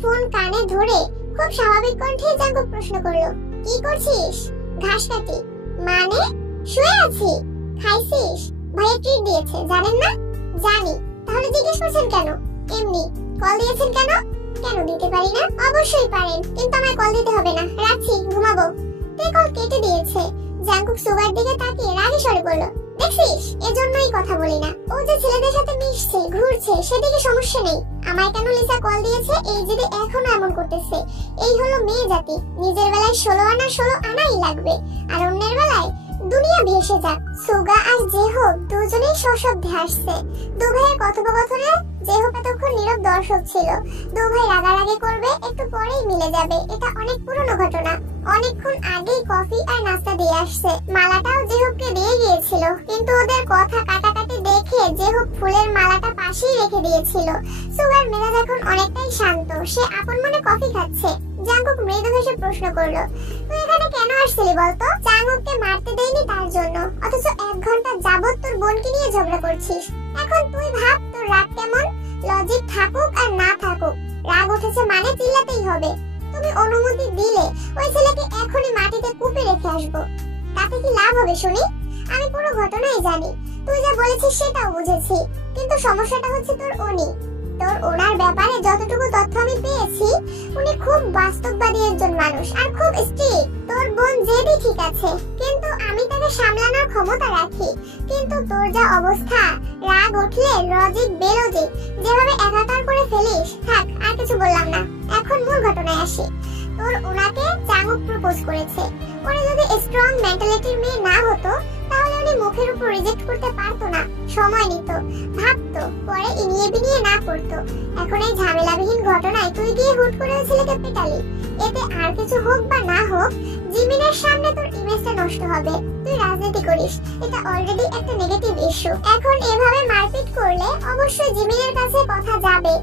ফোন কানে ধরে খুব স্বাভাবিক কণ্ঠে জাঙ্কুক প্রশ্ন করলো, কি করছিস? ঘাস কাটি। মানে? শুয়ে আছি। খাইছিস? ভাইয়া ট্রিট দিয়েছে, জানেন না? জানি। তাহলে জিজ্ঞেস করছেন কেন? এমনি। কল দিয়েছেন কেন? কেন দিতে পারি না? অবশ্যই পারেন, কিন্তু আমায় কল দিতে হবে না। রাখছি, ঘুমাবো। তে কল কেটে দিয়েছে। জাঙ্কুক সুগার দিকে তাকিয়ে রাগী স্বরে বলল, দেখছিস, এজন্যই কথা বলি না। ও যে ছেলেদের সাথে মিশছে, ঘুরছে, সেদিকে সমস্যা নেই। আমায় কেন লিসা কল দিয়েছে এই যদি এখনো এমন করতেছে। এই হলো মেয়ে জাতি। নিজের বেলায় 16 আনা 16 আনাই লাগবে, আর অন্যের বেলায় দুনিয়া ভেসে যাক। সুগা আর যে হোক দুজনেই সশব্দে হাসছে। দু ভাইয়ের কথোপকথনে যেহব এতক্ষণ নীরব দর্শক ছিল। দু ভাই রাগারাগি করবে, একটু পরেই মিলে যাবে, এটা অনেক পুরনো ঘটনা। অনেকক্ষণ আগেই কফি আর নাস্তা দিয়ে আসছে, মালাটাও যেহবকে দিয়ে গিয়েছিল, কিন্তু ওদের কথা কাটাকাটি দেখে যেহব ফুলের মালাটা পাশেই রেখে দিয়েছিল। সুগার মেজাজ এখন অনেকটাই শান্ত, সে আপন মনে কফি খাচ্ছে। জাঙ্কুক মৃদু হেসে প্রশ্ন করলো, তুই এখানে কেন আসছিলি বলতো? জাঙ্কুককে মারতে দেয়নি তার জন্য, অথচ 1 ঘন্টা যাবত তোর বোনকে নিয়ে ঝগড়া করছিস। এখন তুই ভাব তোর রাগ কেমন। লজিক থাকুক আর না থাকুক, রাগ উঠেছে মানে চিল্লাতেই হবে। তুমি অনুমতি দিলে ওই ছেলেকে এখনই মাটিতে কুপে রেখে আসবো, তাতে কি লাভ হবে শুনি? আমি পুরো ঘটনাই জানি, তুই যা বলেছিস সেটাও বুঝেছি, কিন্তু সমস্যাটা হচ্ছে তোর ওনার ব্যাপারে যতটুকু তথ্য আমি পেয়েছি, উনি খুব বাস্তববাদী একজন মানুষ আর খুব স্ট্রিক্ট। তোর বোন জেদি ঠিক আছে, কিন্তু আমি তাকে সামলানোর ক্ষমতা রাখি। কিন্তু তোর যা অবস্থা, রাগ উঠলে লজিক বেলজিক যেভাবে একাকার করে ফেলিস। থাক, আর কিছু বললাম না, এখন মূল ঘটনায় আসি। তোর ওনাকে জাঙ্কুক প্রপোজ করেছে। উনি যদি স্ট্রং মেন্টালিটির মেয়ে না হতো, তাহলে উনি মুখের উপর রিজেক্ট করতে পারতো না, সময় নিত, ভাবতো, পরে ইনিয়ে বিনিয়ে না করতো। এখন এই ঝামেলাবিহীন ঘটনায় তুই গিয়ে হুট করে ওই ছেলেকে পেটালি। এতে আর কিছু হোক বা না হোক, জিমিনের সামনে তোর ইমেজটা নষ্ট হবে। তুই রাজনীতি করিস, এটা অলরেডি একটা নেগেটিভ ইস্যু। এখন এভাবে মারপিট করলে অবশ্যই জিমিনের কাছে কথা যাবে,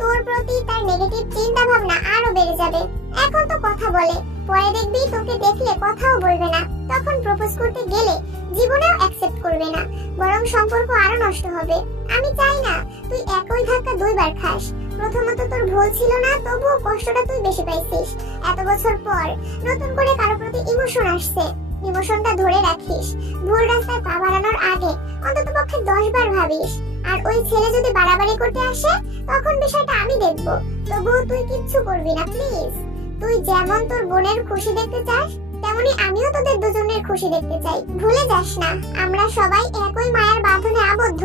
তোর প্রতি তার নেগেটিভ চিন্তা ভাবনা আরো বেড়ে যাবে। এখন তো কথা বলে, পরে দেখবি তোকে দেখলে কথাও বলবে না। তখন প্রপোজ করতে গেলে জীবনেও অ্যাকসেপ্ট করবে না, বরং সম্পর্ক আরো নষ্ট হবে। আমি চাই না তুই একই ধাক্কা 2 বার খাস। প্রথমত তোর ভুল ছিল না, তবুও কষ্টটা তুই বেশি পাইছিস। এত বছর পর নতুন করে কারো প্রতি ইমোশন আসছে, ইমোশনটা ধরে রাখিস। ভুল রাস্তায় পা বাড়ানোর আগে অন্ততপক্ষে 10 বার ভাবিস। আর ওই ছেলে যদি বাড়াবাড়ি করতে আসে, তখন বিষয়টা আমি দেখব, তবুও তুই কিচ্ছু করবি না প্লিজ। তুই যেমন তোর বোনের খুশি দেখতে চাস, তেমনি আমিও তোদের দুজনের খুশি দেখতে চাই। ভুলে যাস না, আমরা সবাই একই মায়ের বাঁধনে আবদ্ধ।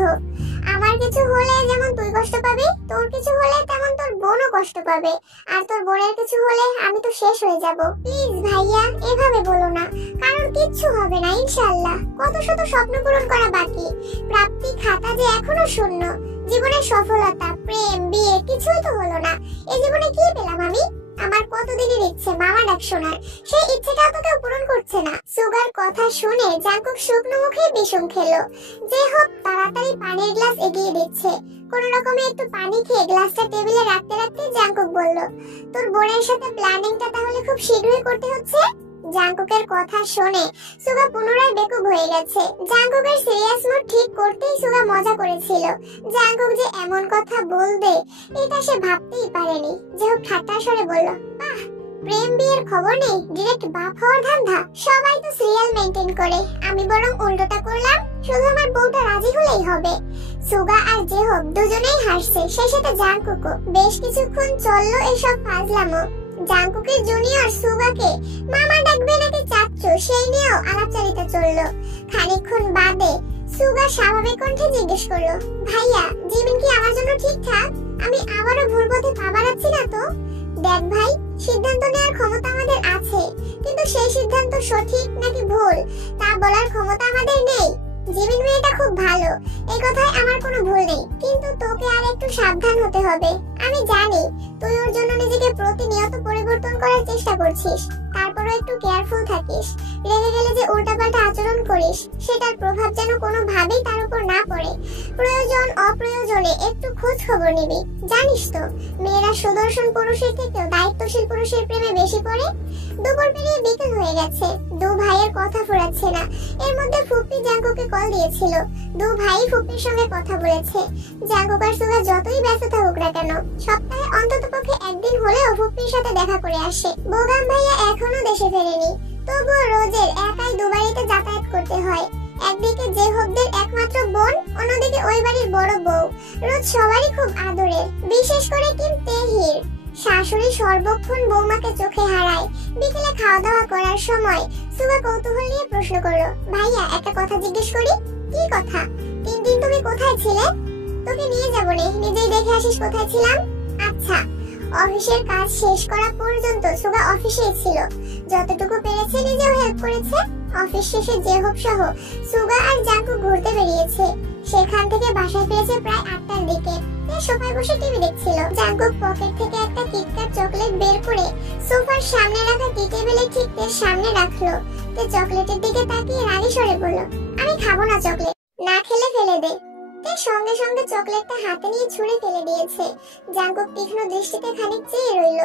আমার কিছু হলে যেমন তুই কষ্ট পাবি, তোর কিছু হলে তেমন তোর বোনও কষ্ট পাবে, আর তোর বোনের কিছু হলে আমি তো শেষ হয়ে যাব। প্লিজ ভাইয়া, এভাবে বলো না, কারণ কিচ্ছু হবে না ইনশাআল্লাহ। কত শত স্বপ্ন পূরণ করা বাকি, প্রাপ্তি খাতা যে এখনো শূন্য। জীবনের সফলতা, প্রেম, বিয়ে কিছুই তো হলো না। এই জীবনে কি পেলাম আমি? আমার কতদিনের ইচ্ছে মামা ডাক শোনার, সেই ইচ্ছেটাও তো কেউ পূরণ করছে না। সুগার কথা শুনে জাঙ্কুক শুকনো মুখে বিষম খেলো। যে হোক তাড়াতাড়ি পানির গ্লাস এগিয়ে দিচ্ছে। কোন রকমে একটু পানি খেয়ে গ্লাসটা টেবিলে রাখতে রাখতে জাঙ্কুক বলল, তোর বোনের সাথে প্ল্যানিংটা তাহলে খুব শীঘ্রই করতে হচ্ছে। জাঙ্কুকের কথা শুনে সুগা পুনরায় বেকুব হয়ে গেছে। জাঙ্কুকের সিরিয়াস মুড ঠিক করতেই সুগা মজা করেছিল। জাঙ্কুক যে এমন কথা বলবে এটা সে ভাবতেই পারেনি। যেহেতু ঠাট্টা স্বরে বলল, বাহ, প্রেম বিয়ের খবর নেই, ডিরেক্ট বাপ হওয়ার ধান্দা। সবাই তো সিরিয়াল মেইনটেইন করে, আমি বরং উল্টোটা করলাম, শুধু আমার বউটা রাজি হলেই হবে। সুগা আর জেহব দুজনেই হাসছে, সেই সাথে জাঙ্কুকও। বেশ কিছুক্ষণ চললো এসব ফাজলামো। জাঙ্কুকের জুনিয়র সুগাকে মামা ডাকবে নাকি চাচ্চু, সেই নিয়েও আলাপচারিতা চললো। খানিকক্ষণ বাদে সুগা স্বাভাবিক কণ্ঠে জিজ্ঞেস করলো, ভাইয়া, জিমিন কি আমার জন্য ঠিকঠাক? আমি আবারও ভুল পথে পা বাড়াচ্ছি না তো? দেখ ভাই, সিদ্ধান্ত নেওয়ার ক্ষমতা আমাদের আছে, কিন্তু সেই সিদ্ধান্ত সঠিক নাকি ভুল তা বলার ক্ষমতা আমাদের নেই। জিমিন মেয়েটা খুব ভালো, এই কথায় আমার কোনো ভুল নেই, কিন্তু তোকে আর একটু সাবধান হতে হবে। আমি জানি তুই ওর জন্য নিজেকে প্রতিনিয়ত পরিবর্তন করার চেষ্টা করছিস, তারপরও একটু কেয়ারফুল থাকিস। রেগে গেলে যে উল্টাপাল্টা আচরণ করিস, সেটার প্রভাব যেন কোনোভাবেই তার উপর না পড়ে। প্রয়োজন অপ্রয়োজনে একটু খোঁজ খবর নিবি। জানিস তো, মেয়েরা সুদর্শন পুরুষের থেকেও দায়িত্বশীল পুরুষের প্রেমে বেশি পড়ে। দুপুর পেরিয়ে বিকেল হয়ে গেছে, দু ভাইয়ের কথা ফুরাচ্ছে না। এর মধ্যে ফুপ্পি জাঙ্কুকে কল দিয়েছিল। দু ভাই ফুপ্পির সঙ্গে কথা বলেছে। জাঙ্কুক আর সুগা যতই ব্যস্ত থাকুক না কেন, সপ্তাহে অন্ততপক্ষে একদিন হলেও ফুপ্পির সাথে দেখা করে আসে। বোগাম ভাইয়া এখনো দেশে ফেরেনি, তবুও রোজের একাই দুবারিতে যাতায়াত করতে হয়। একদিকে জেহবদের একমাত্র বোন, অন্যদিকে ওই বাড়ির বড় বউ। রোজ সবারই খুব আদরের, বিশেষ করে কিম তেহির। শাশুড়ি সর্বক্ষণ বৌমাকে চোখে হারায়। বিকেলে খাওয়া দাওয়া করার সময় সুগা কৌতূহল নিয়ে প্রশ্ন করলো, ভাইয়া, একটা কথা জিজ্ঞেস করি? কি কথা? 3 দিন তুমি কোথায় ছিলে? তোকে নিয়ে যাবো রে, নিজেই দেখে আসিস কোথায় ছিলাম। আচ্ছা। অফিসের কাজ শেষ করা পর্যন্ত সুগা অফিসেই ছিল। যতটুকু পেরেছে নিজেও হেল্প করেছে। অফিস শেষে জেহব সহ সুগা আর জাঙ্কুক ঘুরতে বেরিয়েছে। সেখান থেকে বাসায় ফিরেছে প্রায় 8টার দিকে। সোফায় বসে টিভি দেখছিল। জাঙ্কুক পকেট থেকে একটা কিটক্যাট চকলেট বের করে সোফার সামনে রাখা টি টেবিলে ঠিক তার সামনে রাখলো। তে চকলেটের দিকে তাকিয়ে রাগী স্বরে বলল, আমি খাবো না চকলেট, না খেলে ফেলে দে। তে সঙ্গে সঙ্গে চকলেটটা হাতে নিয়ে ছুঁড়ে ফেলে দিয়েছে। জাঙ্কুক তীক্ষ্ণ দৃষ্টিতে খানিক চেয়ে রইল,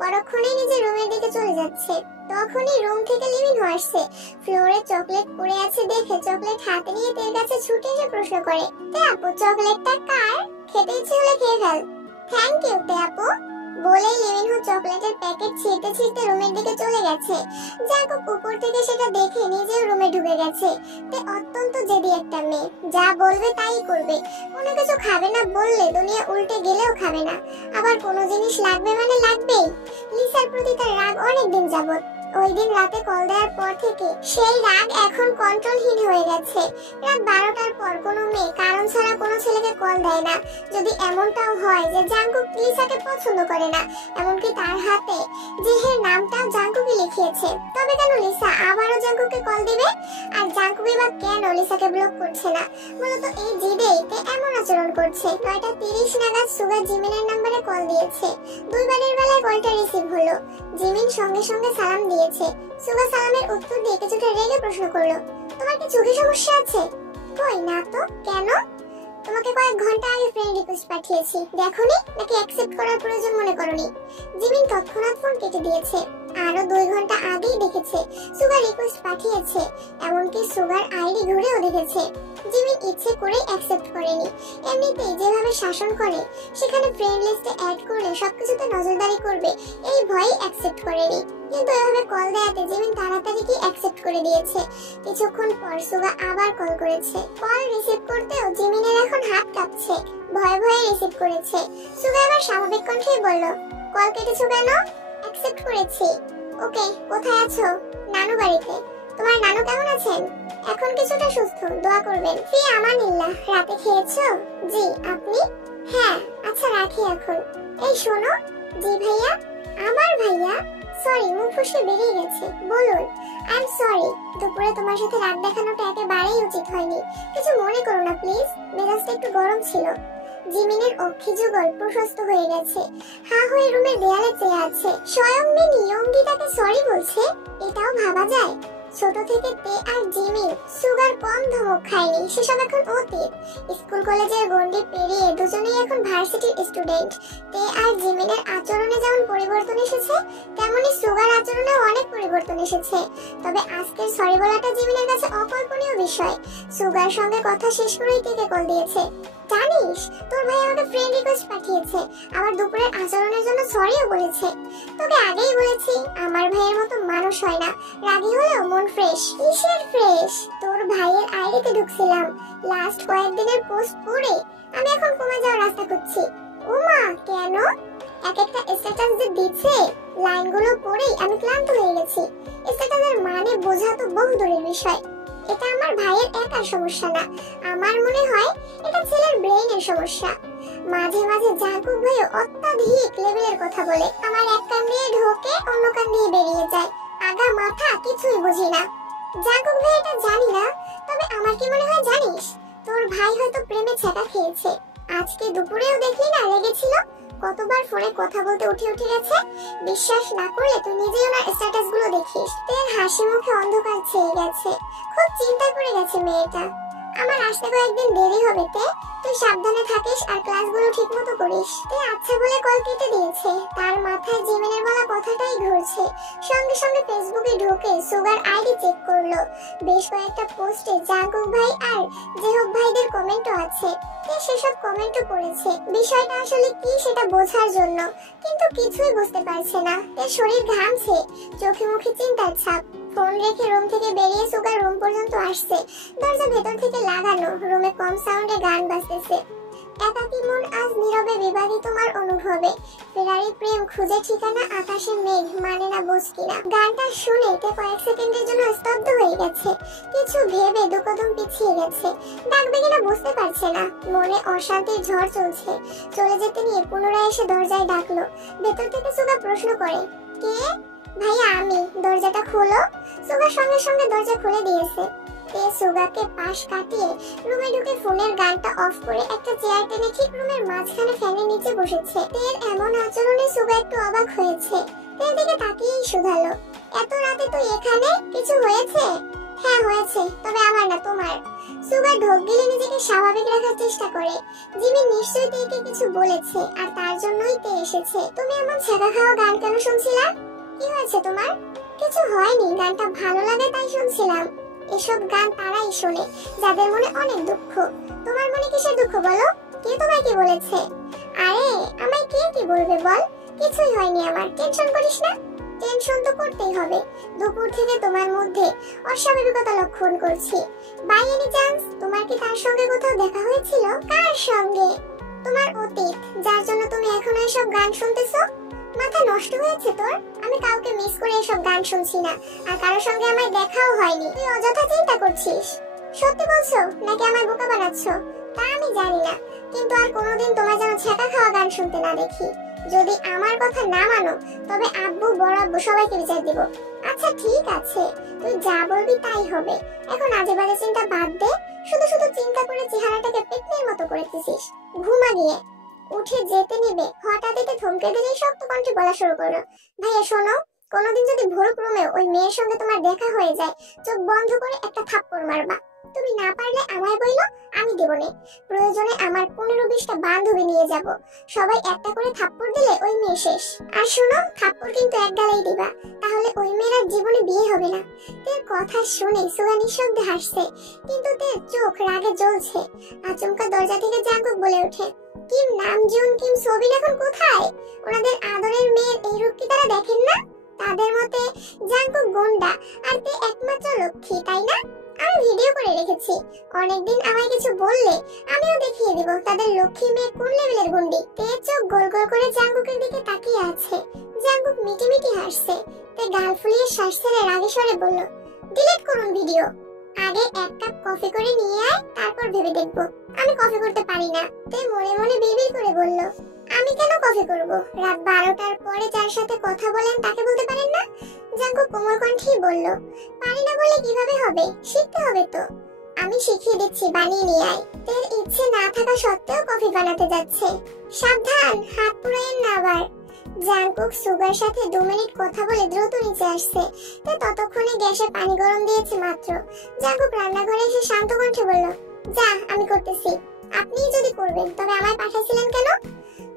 পরক্ষণেই নিজের রুমের দিকে চলে যাচ্ছে। তখনই রুম থেকে লিমিনহো আসছে। ফ্লোরে চকলেট পড়ে আছে দেখে চকলেট হাতে নিয়ে তের কাছে ছুটে এসে প্রশ্ন করে, তে আপু চকলেটটা কার? খেতে ইচ্ছে হলে খেয়ে ফেল। থ্যাংক ইউ তে আপু বলেই লিমিনহো চকলেটের প্যাকেট ছিঁড়তে ছিঁড়তে রুমের দিকে চলে গেছে। জাঙ্কুক উপর থেকে সেটা দেখে নিজেও রুমে ঢুকে গেছে। তে অত্যন্ত জেদি একটা মেয়ে, যা বলবে তাই করবে। কোনো কিছু খাবে না বললে দুনিয়া উল্টে গেলেও খাবে না, আবার কোনো জিনিস লাগবে মানে লাগবেই। লিসার প্রতি তার রাগ অনেকদিন যাবত। ওই দিন রাতে কল দেওয়ার পর থেকে সেই রাগ এখন কন্ট্রোলহীন হয়ে গেছে। রাত 12টার পর কোনো মেয়ে কারণ ছাড়া কোনো ছেলেকে কল দেয় না। যদি এমনটাও হয় যে জাঙ্কুক লিসাকে পছন্দ করে না, এমনকি তার হাতে জিহের নামটাও জাঙ্কুকই লিখিয়েছে, তবে কেন লিসা আবারও জাঙ্কুককে কল দিবে? আর জাঙ্কুকই বা কেন লিসাকে ব্লক করছে না? মূলত এই জিদেই তে এমন আচরণ করছে। 9:30 নাগাদ সুগা জিমিনের নম্বরে কল দিয়েছে। দুইবারের বেলায় কলটা রিসিভ হলো। জিমিন সঙ্গে সঙ্গে সালাম দিয়েছে। সুগা সালামের উত্তর দিয়ে কিছুটা রেগে প্রশ্ন করলো, তোমার কি চোখে সমস্যা আছে? কই না তো, কেন? তোমাকে কয়েক ঘন্টা আগে ফ্রেন্ড রিকোয়েস্ট পাঠিয়েছি, দেখোনি নাকি অ্যাকসেপ্ট করার প্রয়োজন মনে করনি? জিমিন তৎক্ষণাৎ ফোন কেটে দিয়েছে। আরো 2 ঘন্টা আগেই দেখেছে সুগা রিকোয়েস্ট পাঠিয়েছে, এমনকি সুগার আইডি ঘুরেও দেখেছে। জিমিন ইচ্ছে করে অ্যাকসেপ্ট করেনি। এমনিতেই যেভাবে শাসন করে, সেখানে ফ্রেন্ড লিস্টে অ্যাড করলে সবকিছুতে নজরদারি করবে এই ভয়ে অ্যাকসেপ্ট করেনি। কিন্তু এভাবে কল দেয়াতে জিমিন তাড়াতাড়ি কি অ্যাকসেপ্ট করে দিয়েছে। কিছুক্ষণ পর সুগা আবার কল করেছে। কল রিসিভ করতেও জিমিনের এখন হাত কাঁপছে, ভয়ে ভয়ে রিসিভ করেছে। সুগা এবার স্বাভাবিক কণ্ঠেই বলল, কল কেটেছো কেন? অ্যাকসেপ্ট করেছি। ওকে, কোথায় আছো? নানু বাড়িতে। তোমার নানু কেমন আছেন? এখন কিছুটা সুস্থ, দোয়া করবেন। ফি আমানিল্লাহ। রাতে খেয়েছো? জি, আপনি? হ্যাঁ। আচ্ছা রাখি এখন। এই শোনো। জি ভাইয়া। আমার ভাইয়া? সরি, মুখ ফুসকে বেরিয়ে গেছে। বলুন। আই এম সরি, দুপুরে তোমার সাথে রাত দেখানোটা একেবারেই উচিত হয়নি। কিছু মনে করো না প্লিজ, মেজাজটা একটু গরম ছিল। জিমিনের অক্ষি যুগল প্রশস্ত হয়ে গেছে। হা হয়ে রুমের দেয়ালে চেয়ে আছে। স্বয়ং মিনি ইয়ঙ্গি তাকে সরি বলছে, এটাও ভাবা যায়? ছোট থেকে তে আর জিমিন সুগার কম ধমক খায়নি, সেসব এখন অতীত। স্কুল কলেজের গন্ডি পেরিয়ে দুজনেই এখন ভার্সিটির স্টুডেন্ট। তে আর জিমিনের আচরণে যেমন পরিবর্তন এসেছে, তেমনি সুগার আচরণেও অনেক পরিবর্তন এসেছে। তবে আজকের সরি বলাটা জিমিনের কাছে অকল্পনীয় বিষয়। সুগার সঙ্গে কথা শেষ করেই তে কল দিয়েছে। জানিস, তোর ভাই আমাকে ফ্রেন্ড রিকোয়েস্ট পাঠিয়েছে, আবার দুপুরের আচরণের জন্য সরিও বলেছে। তোকে আগেই বলেছি, আমার ভাইয়ের মতো মানুষ হয় না, রাগী হলেও মন ফ্রেশ। কিসের ফ্রেশ? তোর ভাইয়ের আইডিতে ঢুকছিলাম, লাস্ট কয়েকদিনের পোস্ট পড়ে আমি এখন কমে যাওয়ার রাস্তা খুঁজছি। ওমা, কেন? এক একটা স্ট্যাটাস যে দিচ্ছে, লাইনগুলো পড়েই আমি ক্লান্ত হয়ে গেছি। স্ট্যাটাসের মানে বোঝা তো বহু দূরের বিষয়। এটা আমার ভাইয়ের একার সমস্যা না, আমার মনে হয় এটা ছেলের ব্রেইনের সমস্যা। মাঝে মাঝে জাঙ্কুক ভাইও অত্যাধিক লেভেলের কথা বলে, আমার এক কান দিয়ে ঢোকে অন্য কান দিয়ে বেরিয়ে যায়, আগা মাথা কিছুই বুঝি না। জাঙ্কুক ভাই এটা জানি না, তবে আমার কি মনে হয় জানিস, তোর ভাই হয়তো প্রেমে ছ্যাঁকা খেয়েছে। আজকে দুপুরেও দেখলি না রেগেছিল, কতবার ফোনে কথা বলতে উঠে গেছে। বিশ্বাস না করলে তুই নিজেই ওনার স্ট্যাটাস গুলো দেখিস। তের হাসি মুখে অন্ধকার ছেয়ে গেছে, খুব চিন্তা করে গেছে মেয়েটা। আমার আসতে কয়েকদিন দেরি হবে তে, তুই সাবধানে থাকিস আর ক্লাসগুলো ঠিকমতো করিস। তে আচ্ছা বলে কল কেটে দিয়েছে। তার মাথায় জিমিনের বলা কথাটাই ঘুরছে। সঙ্গে সঙ্গে ফেসবুকে ঢুকে সুগার আইডি চেক করলো। বেশ কয়েকটা পোস্টে জাঙ্কুক ভাই আর জেহব ভাইদের কমেন্টও আছে। তে সেসব কমেন্টও পড়েছে, বিষয়টা আসলে কি সেটা বোঝার জন্য, কিন্তু কিছুই বুঝতে পারছে না। এর শরীর ঘামছে, চোখে মুখে চিন্তার ছাপ। ফোন রেখে রুম থেকে বেরিয়ে সুগার রুম পর্যন্ত আসছে। দরজা ভেতর থেকে লাগানো, রুমে কম সাউন্ডে গান বাজতেছে। একাকী মন আজ নীরবে বিবাদী তোমার অনুভবে, ফেরারি প্রেম খুঁজে ঠিকানা আকাশে মেঘ মানে না বোঝ কিনা। গানটা শুনে তে কয়েক সেকেন্ডের জন্য স্তব্ধ হয়ে গেছে, কিছু ভেবে দু কদম পিছিয়ে গেছে। ডাকবে কিনা বুঝতে পারছে না, মনে অশান্তির ঝড় চলছে। চলে যেতে নিয়ে পুনরায় এসে দরজায় ডাকলো। ভেতর থেকে সুগা প্রশ্ন করে, কে? ভাইয়া আমি, দরজাটা খোলো। সুগা সঙ্গে সঙ্গে দরজা খুলে দিয়েছে। তে সুগাকে পাশ কাটিয়ে রুমে ঢুকে ফোনের গানটা অফ করে একটা চেয়ার টেনে ঠিক রুমের মাঝখানে ফ্যানের নিচে বসেছে। তের এমন আচরণে সুগা একটু অবাক হয়েছে। তের দিকে তাকিয়েই শুধালো, এত রাতে তুই এখানে? কিছু হয়েছে? হ্যাঁ হয়েছে, তবে আমার না, তোমার। সুগা ঢোক গিলে নিজেকে স্বাভাবিক রাখার চেষ্টা করে। জিমি নিশ্চয়ই তেকে কিছু বলেছে আর তার জন্যই তে এসেছে। তুমি এমন ছেঁকা খাওয়া গান কেন শুনছিলা? কি হয়েছে তোমার? কিছু হয়নি, গানটা ভালো লাগে তাই শুনছিলাম। এসব গান তারাই শোনে যাদের মনে অনেক দুঃখ। তোমার মনে কিসের দুঃখ বলো? কে তোমায় কি বলেছে? আরে আমায় কে কি বলবে বল, কিছুই হয়নি আমার, টেনশন করিস না। টেনশন তো করতেই হবে, দুপুর থেকে তোমার মধ্যে অস্বাভাবিকতা লক্ষণ করছি। বাই এনি চান্স তোমার কি তার সঙ্গে কোথাও দেখা হয়েছিল? কার সঙ্গে? তোমার অতীত, যার জন্য তুমি এখনো এসব গান শুনতেছো। মাথা নষ্ট হয়েছে তোর? আমি কাউকে মিস করে এসব গান শুনছি না, আর কারোর সঙ্গে আমার দেখাও হয়নি। তুই অযথা চিন্তা করছিস। সত্যি বলছো নাকি আমার বোকা বানাচ্ছ তা আমি জানি না, কিন্তু আর কোনোদিন তোমার যেন ছেঁকা খাওয়া গান শুনতে না দেখি। যদি আমার কথা না মানো তবে আব্বু, বড় আব্বু সবাইকে বিচার দিব। আচ্ছা ঠিক আছে, তুই যা বলবি তাই হবে। এখন আজে বাজে চিন্তা বাদ দে, শুধু শুধু চিন্তা করে চেহারাটাকে পেটনের মতো করে দিছিস। ঘুমা গিয়ে। উঠে যেতে নিবে হঠাৎ এতে থমকে দিলেই শক্ত কণ্ঠে বলা শুরু করলো, ভাইয়া শোনো, কোনোদিন যদি ভোর ক্রমে ওই মেয়ের সঙ্গে তোমার দেখা হয়ে যায়, চোখ বন্ধ করে একটা থাপ্পড় মারবা। তুমি না পারলে আমায় বইলো, আমি দেব না। প্রয়োজনে আমার 15-20টা বান্ধবী নিয়ে যাব, সবাই একটা করে থাপ্পড় দিলে ওই মেয়ে শেষ। আর শোনো, থাপ্পড় কিন্তু এক গালেই দিবা, তাহলে ওই মেয়ের আর জীবনে বিয়ে হবে না। তের কথা শুনে সুগা নিঃশব্দে হাসছে, কিন্তু তের চোখ রাগে জ্বলছে। আচমকা দরজা থেকে জাঙ্কুক বলে ওঠে, কিম, নামজুন, কিম, সোবিন এখন কোথায়? ওনাদের আদরের মেয়ের এই রূপ কি তারা দেখেন না? তাদের মতে জাঙ্কুক গুন্ডা আর তে একমাত্র লক্ষ্মী, তাই না? আমি ভিডিও করে রেখেছি, অনেকদিন আমায় কিছু বললে আমিও দেখিয়ে দিব তাদের লক্ষ্মী মেয়ে কোন লেভেলের গুন্ডি। তে চোখ গোল গোল করে জাঙ্কুকের দিকে তাকিয়ে আছে। জাঙ্কুক মিটি মিটি হাসছে। তে গাল ফুলিয়ে শ্বাস ছেড়ে রাগে স্বরে বলল, ডিলিট করুন ভিডিও। আগে এক কাপ কফি করে নিয়ে আয়, তারপর ভেবে দেখবো। আমি কফি করতে পারি না। তে মনে মনে বিড়বিড় করে বলল, আমি কেন কফি করব? রাত 12টার পরে যার সাথে কথা বলেন তাকে বলতে পারেন না? জাঙ্কুক কোমল কণ্ঠেই বলল, পারি না বললে কিভাবে হবে, শিখতে হবে তো। আমি শিখিয়ে দিচ্ছি, বানিয়ে নিয়ে আয়। তের ইচ্ছে না থাকা সত্ত্বেও কফি বানাতে যাচ্ছে। সাবধান, হাত পুড়ায়েন না আবার। জাঙ্কুক সুগার সাথে 2 মিনিট কথা বলে দ্রুত নিচে আসছে। তে ততক্ষণে গ্যাসে পানি গরম দিয়েছে মাত্র। জাঙ্কুক রান্নাঘরে এসে শান্ত কণ্ঠে বলল, যা, আমি করতেছি। আপনি যদি করবেন তবে আমায় পাঠাইছিলেন কেন?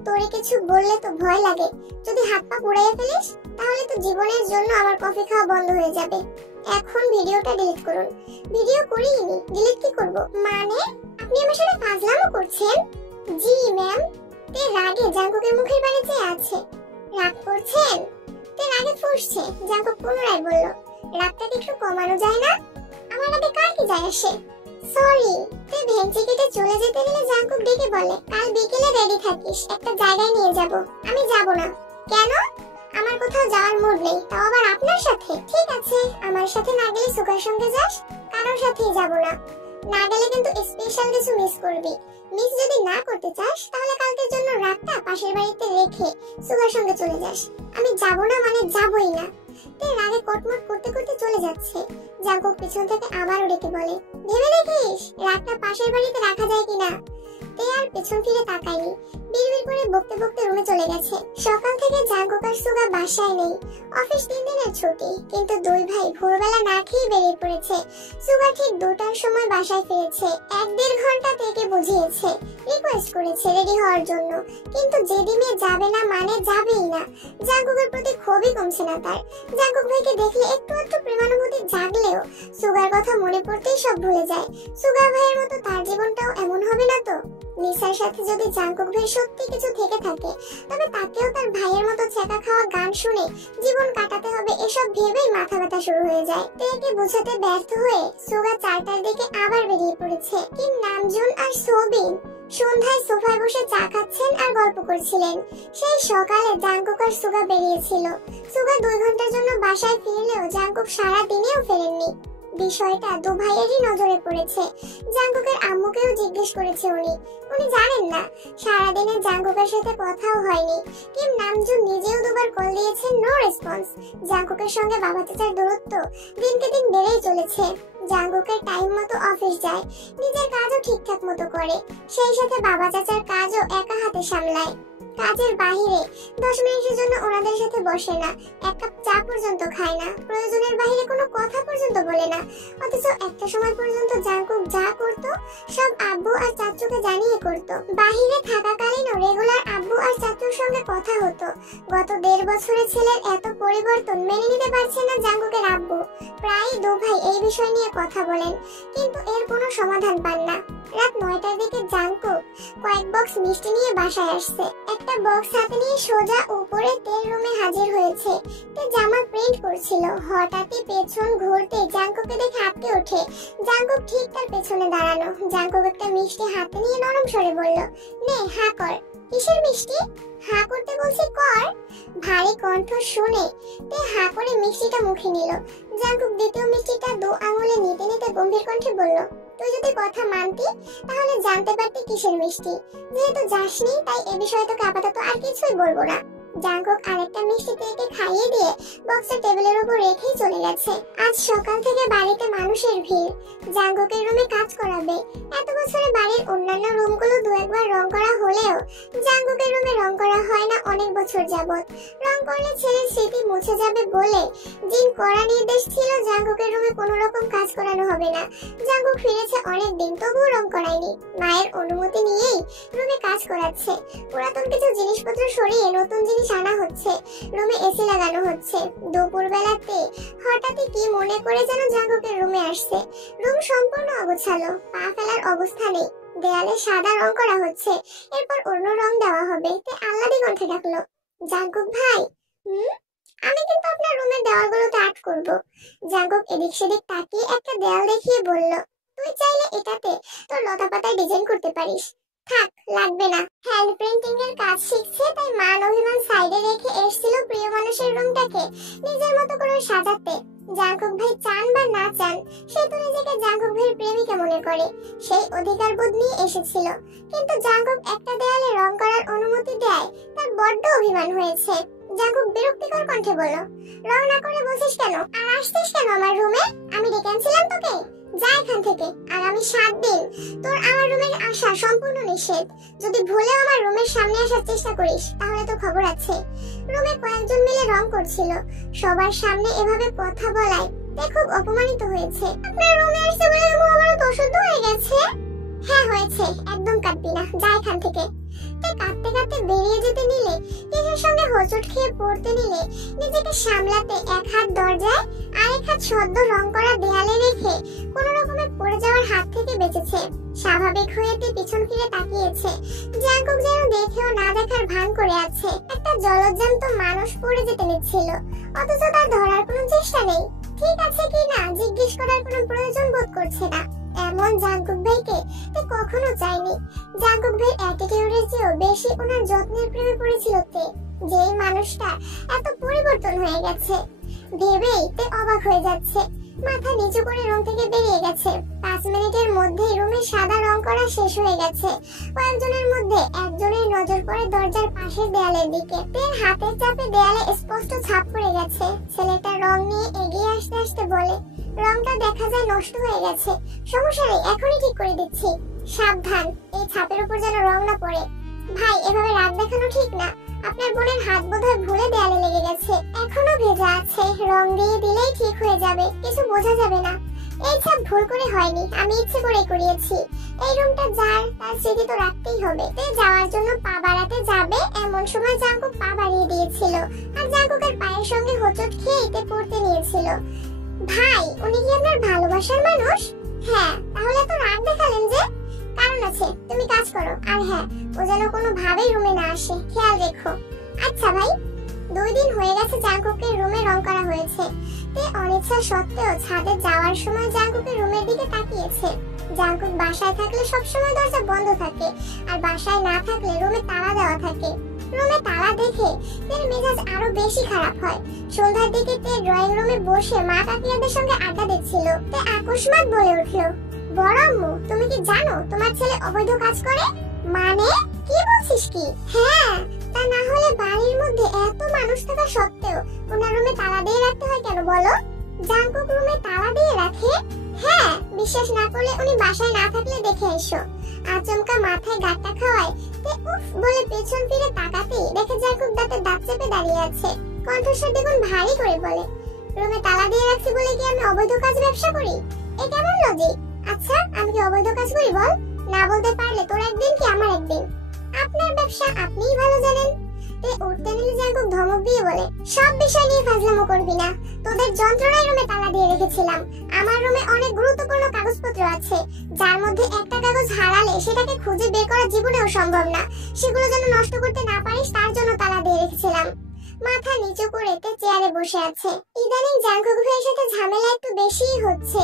তোরে কিছু বললে তো ভয় লাগে, যদি হাত পা পুড়াইয়া ফেলিস তাহলে তো জীবনের জন্য আমার কফি খাওয়া বন্ধ হয়ে যাবে। এখন ভিডিওটা ডিলিট করুন। ভিডিও করিনি, ডিলিট কি করব? মানে আপনি আমার সাথে ফাজলামো করছেন? জি ম্যাম। তে রাগে জাঙ্কুকের মুখের পানে চেয়ে আছে। রাগ করছেন? তে রাগে ফুঁসছে। জাঙ্কুক পুনরায় বলল, রাগটাকে একটু কমানো যায় না? আমার রাগে কার কি যায় আসে? সরি। তে ভেঞ্চি কেটে চলে যেতে নিলে জাঙ্কুক ডেকে বলে, কাল বিকেলে রেডি থাকিস, একটা জায়গায় নিয়ে যাব। আমি যাব না। কেন? আমার কোথাও যাওয়ার মুড নেই, তাও আবার আপনার সাথে। ঠিক আছে, আমার সাথে না গেলে সুগার সঙ্গে যাস, কারোর সাথেই যাব না। না গেলে কিন্তু স্পেশাল কিছু মিস করবি। মিস যদি না করতে চাস তাহলে কালকের জন্য রাতটা পাশের বাড়িতে রেখে সুগার সঙ্গে চলে যাস। আমি যাব না মানে যাবই না। তে রাগে কটমট করতে করতে চলে যাচ্ছে। জাঙ্কুক পিছন থেকে আবারও ডেকে বলে, ভেবে দেখিস রাতটা পাশের বাড়িতে রাখা যায় কিনা। তে আর পেছন ফিরে তাকায়নি, বিড়বিড় করে বকতে বকতে রুমে চলে গেছে। সকাল থেকে জাঙ্কুক আর সুগা বাসায় নেই। অফিস 3 দিনের ছুটি, কিন্তু 2 ভাই ভোরবেলা না খেয়ে বেরিয়ে পড়েছে। সুগা ঠিক 2টার সময় বাসায় ফিরেছে। 1-1.5 ঘন্টা থেকে বুঝিয়েছে, রিকোয়েস্ট করেছে রেডি হওয়ার জন্য, কিন্তু যেদিনে যাবে না মানে যাবেই না। জাঙ্কুকের প্রতি ক্ষোভই কমছে না তার। জাঙ্কুক ভাইকে দেখলে একটু একটু প্রেমানুভূতি জাগলেও সুগার কথা মনে পড়তেই সব ভুলে যায়। সুগা ভাইয়ের মতো তার জীবনটাও এমন হবে না তো? নিসার সাথে যদি জাঙ্কুক ভাই সত্যি কিছু থেকে থাকে তবে তাকেও তার ভাইয়ের মতো ছেঁকা খাওয়া গান শুনে জীবন কাটাতে হবে, এসব ভেবেই মাথা ব্যথা শুরু হয়ে যায়। তেকে বোঝাতে ব্যর্থ হয়ে সুগা 4টার দিকে আবার বেরিয়ে পড়েছে। কিম, নামজুন আর সোবিন সন্ধ্যায় সোফায় বসে চা খাচ্ছেন আর গল্প করছিলেন। সেই সকালে জাঙ্কুক আর সুগা বেরিয়েছিল। সুগা 2 ঘন্টার জন্য বাসায় ফিরলেও জাঙ্কুক সারা দিনেও ফেরেননি। বিষয়টা দু ভাইয়েরই নজরে পড়েছে। জাঙ্কুকের আম্মুকেও জিজ্ঞেস করেছে উনি জানেন না। সারাদিনে জাঙ্কুকের সাথে কথাও হয়নি। কিম নামজুন নিজেও দুবার কল দিয়েছেন, নো রেসপন্স। জাঙ্কুকের সঙ্গে বাবা চাচার দূরত্ব দিনকে দিন বেড়েই চলেছে। জাঙ্কুকের টাইম মতো অফিস যায়, নিজের কাজও ঠিকঠাক মতো করে, সেই সাথে বাবা চাচার কাজও একা হাতে সামলায়। কাজের বাইরে 10 মিনিটের জন্য ওনাদের সাথে বসে না, এক কাপ চা পর্যন্ত খায় না, প্রয়োজনের বাইরে কোনো কথা পর্যন্ত বলে না। অথচ একটা সময় পর্যন্ত জাঙ্কুক যা করত সব আব্বু আর চাচুকে জানিয়ে করত। বাহিরে থাকাকালীনও রেগুলার আব্বু আর চাচুর সঙ্গে কথা হতো। গত 1.5 বছরে ছেলের এত পরিবর্তন মেনে নিতে পারছে না জাঙ্কুকের আব্বু। প্রায় দু ভাই এই বিষয় নিয়ে কথা বলেন, কিন্তু এর কোনো সমাধান পান না। রাত 9টার দিকে জাঙ্কুক কয়েক বক্স মিষ্টি নিয়ে বাসায় আসছে। একটা বক্স হাতে নিয়ে সোজা উপরে তেল রুমে হাজির হয়েছে। তে জামা প্রিন্ট করছিল। হঠাৎই পেছন ঘুরতে জাঙ্কুককে দেখে আটকে ওঠে। জাঙ্কুক ঠিক তার পেছনে দাঁড়ানো। জাঙ্কুক একটা মিষ্টি হাতে নিয়ে নরম স্বরে বলল, নে হা কর। কিসের মিষ্টি? হা করতে বলছি কর। ভারী কণ্ঠ শুনে তে হা করে মিষ্টিটা মুখে নিল। জাঙ্কুক দ্বিতীয় মিষ্টিটা 2 আঙুলে নিতে নিতে গম্ভীর কণ্ঠে বলল, তুই যদি কথা মানতি তাহলে জানতে পারতি কিসের মিষ্টি। যেহেতু যাসনি তাই এ বিষয়ে তোকে আপাতত আর কিছুই বলবো না। জাঙ্কুক আরেকটা মিষ্টি তেকে খাইয়ে দিয়ে বক্সের টেবিলের উপর রেখেই চলে গেছে। আজ সকাল থেকে বাড়িতে মানুষের ভিড়। জাঙ্কুকের রুমে কাজ করাবে। এত বছরে বাড়ির অন্যান্য রুমগুলো 2-1 রং করা হলেও জাঙ্কুকের রুমে রং করা হয় না অনেক বছর যাবত। রং করলে ছেলের স্মৃতি মুছে যাবে বলে জিন কড়া নির্দেশ ছিল জাঙ্কুকের রুমে কোনো রকম কাজ করানো হবে না। জাঙ্কুক ফিরেছে অনেক দিন, তবুও রং করায়নি। মায়ের অনুমতি নিয়েই রুমে কাজ করাচ্ছে। পুরাতন কিছু জিনিসপত্র সরিয়ে নতুন জিনিস আনা হচ্ছে। রুমে এসি লাগানো হচ্ছে। দুপুর বেলাতে হঠাৎই কি মনে করে যেন জাঙ্কুকের রুমে আসছে। রুম সম্পূর্ণ অগোছালো, পা ফেলার অবস্থা নেই। দেয়ালে সাদা রং করা হচ্ছে, এরপর অন্য রং দেওয়া হবে। তে আহ্লাদি কণ্ঠে ডাকলো, জাঙ্কুক ভাই। আমি কিন্তু আপনার রুমের দেওয়ালগুলোতে আর্ট করব। জাঙ্কুক এদিক সেদিক তাকিয়ে একটা দেয়াল দেখিয়ে বলল, তুই চাইলে এটাতে তোর লতাপাতায় ডিজাইন করতে পারিস। থাক, লাগবে না। হ্যান্ড প্রিন্টিং এর কাজ শিখছে, তাই মান অভিমান সাইডে রেখে এসেছিল প্রিয় মানুষের রুমটাকে নিজের মতো করে সাজাতে। জাঙ্কুক ভাই চান বা না চান, সে তো নিজেকে জাঙ্কুক ভাইয়ের প্রেমিকা মনে করে। সেই অধিকার বোধ নিয়ে এসেছিল। কিন্তু জাঙ্কুক একটা দেয়ালে রং করার অনুমতি দেয় তার বড্ড অভিমান হয়েছে। জাঙ্কুক বিরক্তিকর কণ্ঠে বলল, রং না করে বলছিস কেন? আর আসছিস কেন আমার রুমে? আমি ডেকেছিলাম তোকে? যা এখান থেকে। আগামী 7 দিন তোর আমার রুমে আসা সম্পূর্ণ নিষেধ। যদি ভুলেও আমার রুমের সামনে আসার চেষ্টা করিস তাহলে তো খবর আছে। রুমে কয়েকজন মিলে রং করছিল। সবার সামনে এভাবে কথা বলায় তে খুব অপমানিত হয়েছে। আপনার রুমে আসছে বলে আমার তো অশুদ্ধ হয়ে গেছে। হ্যাঁ হয়েছে, একদম কাঁদবি না, যা এখান থেকে। তে কাঁদতে কাঁদতে বেরিয়ে যেতে নিলে, কিসের সঙ্গে হোঁচট খেয়ে পড়তে নিলে নিজেকে সামলাতে এক হাত দরজায় আরেক হাত সদ্য রং করা দেয়ালে রেখে কোন রকমে পড়ে যাওয়ার হাত থেকে বেঁচেছে। স্বাভাবিক হয়ে পিছন ফিরে তাকিয়েছে। জাঙ্কুক যেন দেখেও না দেখার ভান করে আছে। একটা জলজ্যান্ত মানুষ পড়ে যেতে নিচ্ছিল, অথচ তার ধরার কোনো চেষ্টা নেই। ঠিক আছে কি না জিজ্ঞেস করার কোনো প্রয়োজন বোধ করছে না। এমন জাঙ্কুক ভাইকে কখনো চাইনি। জাঙ্কুক ভাই অ্যাটিটিউডের চেয়েও বেশি ওনার যত্নের প্রেমে পড়েছিল তে। যেই মানুষটা এত পরিবর্তন হয়ে গেছে ভেবেই তে অবাক হয়ে যাচ্ছে। মাথা নিচু করে রুম থেকে বেরিয়ে গেছে। 5 মিনিটের মধ্যেই রুমে সাদা রং করা শেষ হয়ে গেছে। কয়েকজনের মধ্যে একজনের নজর পড়ে দরজার পাশের দেয়ালের দিকে। তের হাতের চাপে দেয়ালে স্পষ্ট ছাপ পড়ে গেছে। ছেলেটা রং নিয়ে এগিয়ে আসতে আসতে বলে, রংটা দেখা যায় নষ্ট হয়ে গেছে। সমস্যা নেই, এখনই ঠিক করে দিচ্ছি। সাবধান, এই ছাপের উপর যেন রং না পড়ে। ভাই, এভাবে রাগ দেখানো ঠিক না। আপনার বোনের হাত বোধহয় ভুলে দেয়ালে লেগে গেছে, এখনো ভেজা আছে। রং দিয়ে দিলেই ঠিক হয়ে যাবে, কিছু বোঝা যাবে না। এই ছাপ ভুল করে হয়নি, আমি ইচ্ছে করে করিয়েছি। এই রুমটা যার, তার স্মৃতি তো রাখতেই হবে। তে যাওয়ার জন্য পা বাড়াতে যাবে এমন সময় জাঙ্কুক পা বাড়িয়ে দিয়েছিল, আর জাঙ্কুকের পায়ের সঙ্গে হোঁচট খেয়ে তে পড়তে নিয়েছিল। ভাই, উনি কি আপনার ভালোবাসার মানুষ? হ্যাঁ। তাহলে তো রাগ দেখালেন যে? কারণ আছে, তুমি কাজ করো। আর হ্যাঁ, ও যেন কোনো ভাবেই রুমে না আসে, খেয়াল রেখো। আচ্ছা ভাই। 2 দিন হয়ে গেছে জাঙ্কুকের রুমে রং করা হয়েছে। তে অনিচ্ছা সত্ত্বেও ছাদে যাওয়ার সময় জাঙ্কুকের রুমের দিকে তাকিয়েছে। জাঙ্কুক বাসায় থাকলে সবসময় দরজা বন্ধ থাকে, আর বাসায় না থাকলে রুমে তালা দেওয়া থাকে। রুমে তালা দেখে তের মেজাজ আরো বেশি খারাপ হয়। সন্ধ্যার দিকে তে ড্রয়িং রুমে বসে মা কাকিয়াদের সঙ্গে আড্ডা দিচ্ছিল। তে আকস্মাৎ বলে উঠলো, বড় আম্মু তুমি কি জানো তোমার ছেলে অবৈধ কাজ করে? মানে কি বলছিস কি? হ্যাঁ, তা না হলে বাড়ির মধ্যে এত মানুষ থাকা সত্ত্বেও ওনার রুমে তালা দিয়ে রাখতে হয় কেন বলো? জাঙ্কুক রুমে তালা দিয়ে রাখে? হ্যাঁ, বিশ্বাস না করলে উনি বাসায় না থাকলে দেখে এসো। আচমকা মাথায় গাঁটটা খাওয়ায় তে উফ বলে পেছন ফিরে তাকাতেই দেখে জাঙ্কুক দাঁতে দাঁত চেপে দাঁড়িয়ে আছে। কণ্ঠস্বর দেখুন ভারী করে বলে, রুমে তালা দিয়ে রাখছি বলে কি আমি অবৈধ কাজ ব্যবসা করি? এ কেমন লজিক? আচ্ছা আমি কি অবৈধ কাজ করি বল? না বলতে পারলে তোর একদিন কি আমার একদিন। আপনার ব্যবসা আপনিই ভালো জানেন। তে উঠতে নিলে জাঙ্কুক ধমক দিয়ে বলে, সব বিষয় নিয়ে ফাজলামো করবি না। তোদের যন্ত্রণায় রুমে তালা দিয়ে রেখেছিলাম। আমার রুমে অনেক গুরুত্বপূর্ণ কাগজপত্র আছে, যার মধ্যে একটা কাগজ হারালে সেটাকে খুঁজে বের করা জীবনেও সম্ভব না। সেগুলো যেন নষ্ট করতে না পারিস তার জন্য তালা দিয়ে রেখেছিলাম। মাথা নিচু করে তে চেয়ারে বসে আছে। ইদানিং জাঙ্কুক ভাইয়ের সাথে ঝামেলা একটু বেশিই হচ্ছে।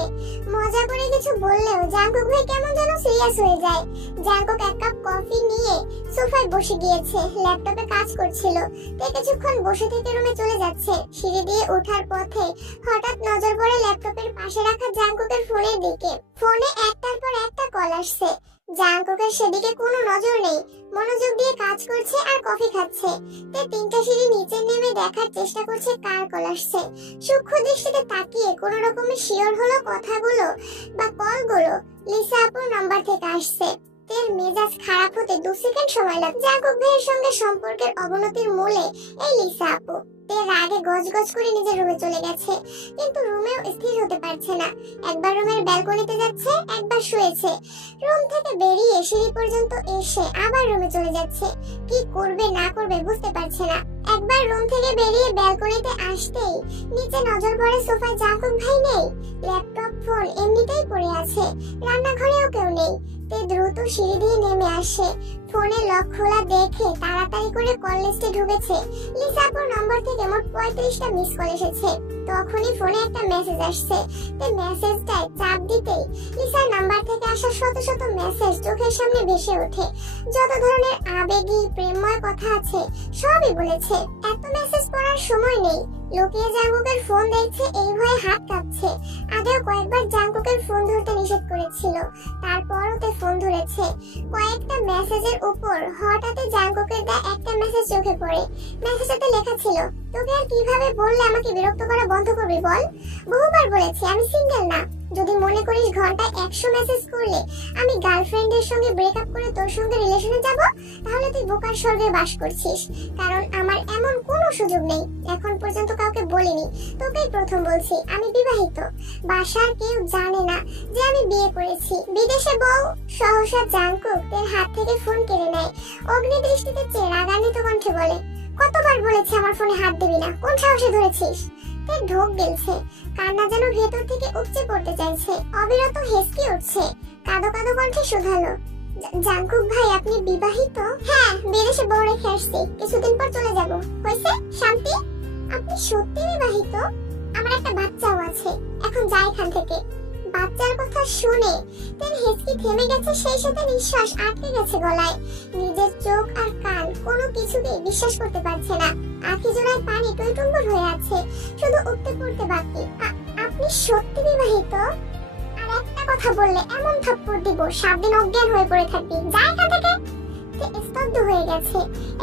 মজা করে কিছু বললেও জাঙ্কুক ভাই কেমন যেন সিরিয়াস হয়ে যায়। জাঙ্কুক এক কাপ কফি নিয়ে সোফায় বসে গিয়েছে, ল্যাপটপে কাজ করছিল। তে কিছুক্ষণ বসে থেকে রুমে চলে যাচ্ছে। সিঁড়ি দিয়ে ওঠার পথে হঠাৎ নজর পড়ে ল্যাপটপের পাশে রাখা জাঙ্কুকের ফোনের দিকে। ফোনে একটার পর একটা কল আসছে। জাঙ্কুকের সেদিকে কোনো নজর নেই, মনোযোগ দিয়ে কাজ করছে আর কফি খাচ্ছে। তে তিনটা সিঁড়ি নিচে নেমে দেখার চেষ্টা করছে কার কল আসছে। সূক্ষ্ম দৃষ্টিতে তাকিয়ে কোন রকমে শিওর হলো কথাগুলো বা কলগুলো লিসা আপুর নাম্বার থেকে আসছে। তের মেজাজ খারাপ হতে 2 সেকেন্ড সময় লাগে। জাঙ্কুক ভাইয়ের সঙ্গে সম্পর্কের অবনতির মূলে এই লিসা আপু। তে রাগে গজগজ করে নিজের রুমে চলে গেছে, কিন্তু রুমেও স্থির হতে পারছে না। একবার রুমের ব্যালকনিতে যাচ্ছে, একবার শুয়েছে। রুম থেকে বেরিয়ে সিঁড়ি পর্যন্ত এসে আবার রুমে চলে যাচ্ছে। কি করবে না করবে বুঝতে পারছে না। একবার রুম থেকে বেরিয়ে ব্যালকনিতে আসতেই নিচে নজর পড়ে সোফায় জাঙ্কুক ভাই নেই। ল্যাপটপ ফোন এমনিতেই পড়ে আছে, রান্নাঘরেও কেউ নেই। তে দ্রুত সিঁড়ি দিয়ে নেমে আসে। ফোনে লক খোলা দেখে তাড়াতাড়ি করে কল লিস্টে ঢুকেছে। লিসা আপুর নম্বর থেকে মোট 35টা মিস কল এসেছে। তখনই ফোনে একটা মেসেজ আসছে। তে মেসেজটায় চাপ দিতেই লিসার নাম্বার থেকে আসা শত শত মেসেজ চোখের সামনে ভেসে ওঠে। যত ধরনের আবেগী প্রেমময় কথা আছে সবই বলেছে। এত মেসেজ পড়ার সময় নেই। লুকিয়ে জাঙ্কুকের ফোন দেখছে, এই ভয়ে হাত কাঁপছে। আগেও কয়েকবার জাঙ্কুকের ফোন ধরতে নিষেধ করেছিল, তারপরও তে ফোন ধরেছে। কয়েকটা মেসেজের উপর হঠাৎ জাঙ্কুকের দেয়া একটা মেসেজ চোখে পড়ে। মেসেজটাতে লেখা ছিল, তোকে আর কিভাবে বললে আমাকে বিরক্ত করা বন্ধ করবি বল? বহুবার বলেছি আমি সিঙ্গেল না। যদি মনে করিস ঘন্টায় 100 মেসেজ করলে আমি গার্লফ্রেন্ডের সঙ্গে ব্রেকআপ করে তোর সঙ্গে রিলেশনে যাব, তাহলে তুই বোকার স্বর্গে বাস করছিস। কারণ আমার এমন কোনো সুযোগ নেই। এখন পর্যন্ত কাউকে বলিনি, তোকেই প্রথম বলছি আমি বিবাহিত। বাসার কেউ জানে না যে আমি বিয়ে করেছি। বিদেশে বউ। সহসা জাঙ্কুক তের হাত থেকে ফোন কেড়ে নেয়। অগ্নি দৃষ্টিতে চেয়ে রাগান্বিত কণ্ঠে বলে, কতবার বলেছি আমার ফোনে হাত দিবি না, কোন সাহসে ধরেছিস? তের ঢোক গেলছে, কান্না যেন ভেতর থেকে উপচে পড়তে চাইছে। অবিরত হেসকে উঠছে। কাঁদো কাঁদো কণ্ঠে শুধালো, জাঙ্কুক ভাই আপনি বিবাহিত? হ্যাঁ, বিদেশে বউ রেখে আসছি, কিছুদিন পর চলে যাব। হয়েছে শান্তি? আপনি সত্যি বিবাহিত? আমার একটা বাচ্চাও আছে, এখন যাই এখান থেকে। বাচ্চার কথা শুনে তের হেসকি থেমে গেছে, সেই সাথে নিঃশ্বাস আটকে গেছে গলায়। নিজের চোখ আর কান কোনো কিছুতেই বিশ্বাস করতে পারছে না। আঁখি জোড়ায় পানি টইটুম্বর হয়ে আছে, শুধু উঠতে পড়তে বাকি। আপনি সত্যি বিবাহিত? আর একটা কথা বললে এমন থাপ্পড় দিব, 7 দিন অজ্ঞান হয়ে পড়ে থাকবি। যা এখান থেকে। স্তব্ধ হয়ে গেছে।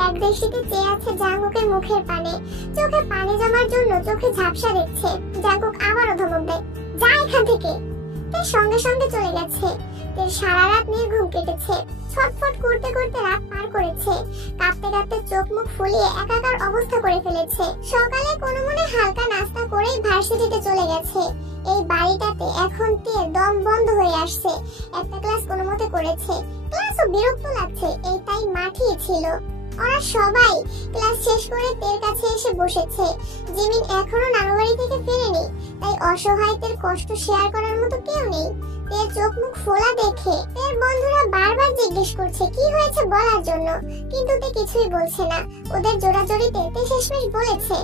এক দৃষ্টিতে চেয়ে আছে জাঙ্কুকের মুখের পানে। চোখে পানি জমার জন্য চোখে ঝাপসা দেখছে। জাঙ্কুক আবারও ধমক দেয়, যা এখান থেকে। তের সঙ্গে সঙ্গে চলে গেছে। তের সারা রাত নির্ঘুম কেটেছে। ছটফট করতে করতে রাত পার করেছে। কাঁপতে কাঁপতে চোখ মুখ ফুলিয়ে একাকার অবস্থা করে ফেলেছে। সকালে কোনো মনে হালকা নাস্তা করেই ভার্সিটিতে চলে গেছে। এই বাড়িটাতে এখন তের দম বন্ধ হয়ে আসছে। একটা ক্লাস কোনো মতে করেছে, ক্লাসও বিরক্ত লাগছে, এই তাই মাঠই ছিল। ওরা সবাই ক্লাস শেষ করে তের কাছে এসে বসেছে। জিমিন এখনো নানুবাড়ি থেকে ফেরেনি, তাই অসহায় তের কষ্ট শেয়ার করার মতো কেউ নেই। তের চোখ মুখ ফোলা দেখে তের বন্ধুরা বারবার জিজ্ঞেস করছে কি হয়েছে বলার জন্য, কিন্তু তে কিছুই বলছে না। ওদের জোড়াজোড়িতে তে শেষমেশ বলেছে,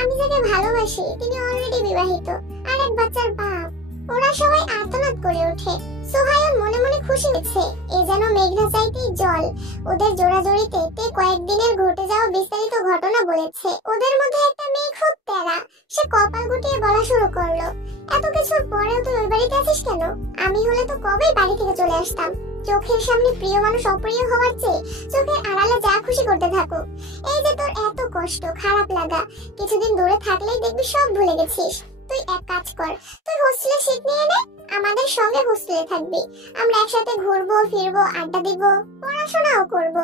আমি যাকে ভালোবাসি তিনি অলরেডি বিবাহিত আর এক বাচ্চার বাপ। ওরা সবাই আর্তনাদ করে ওঠে। সোহায়ও মনে মনে খুশি হয়েছে। এ যেন মেঘনা চাইতেই জল। ওদের জোড়াজড়িতে তে কয়েকদিনের ঘটে যাওয়া বিস্তারিত ঘটনা বলেছে। ওদের মধ্যে একটা মেয়ে খুব তেরা, সে কপাল গুটিয়ে বলা শুরু করলো, এত কিছুর পরেও তুই ওই বাড়িতে আছিস কেন? আমি হলে তো কবেই বাড়ি থেকে চলে আসতাম। চোখের সামনে প্রিয় মানুষ অপ্রিয় হওয়ার চেয়ে চোখের আড়ালে যা খুশি করতে থাকো। এই যে তোর এত কষ্ট, খারাপ লাগা, কিছুদিন দূরে থাকলেই দেখবি সব ভুলে গেছিস। তুই এক কাজ কর, তুই হোস্টেলে সিট নিয়ে নে, আমাদের সঙ্গে হোস্টেলে থাকবি। আমরা একসাথে ঘুরবো ফিরবো, আড্ডা দিব, পড়াশোনাও করব।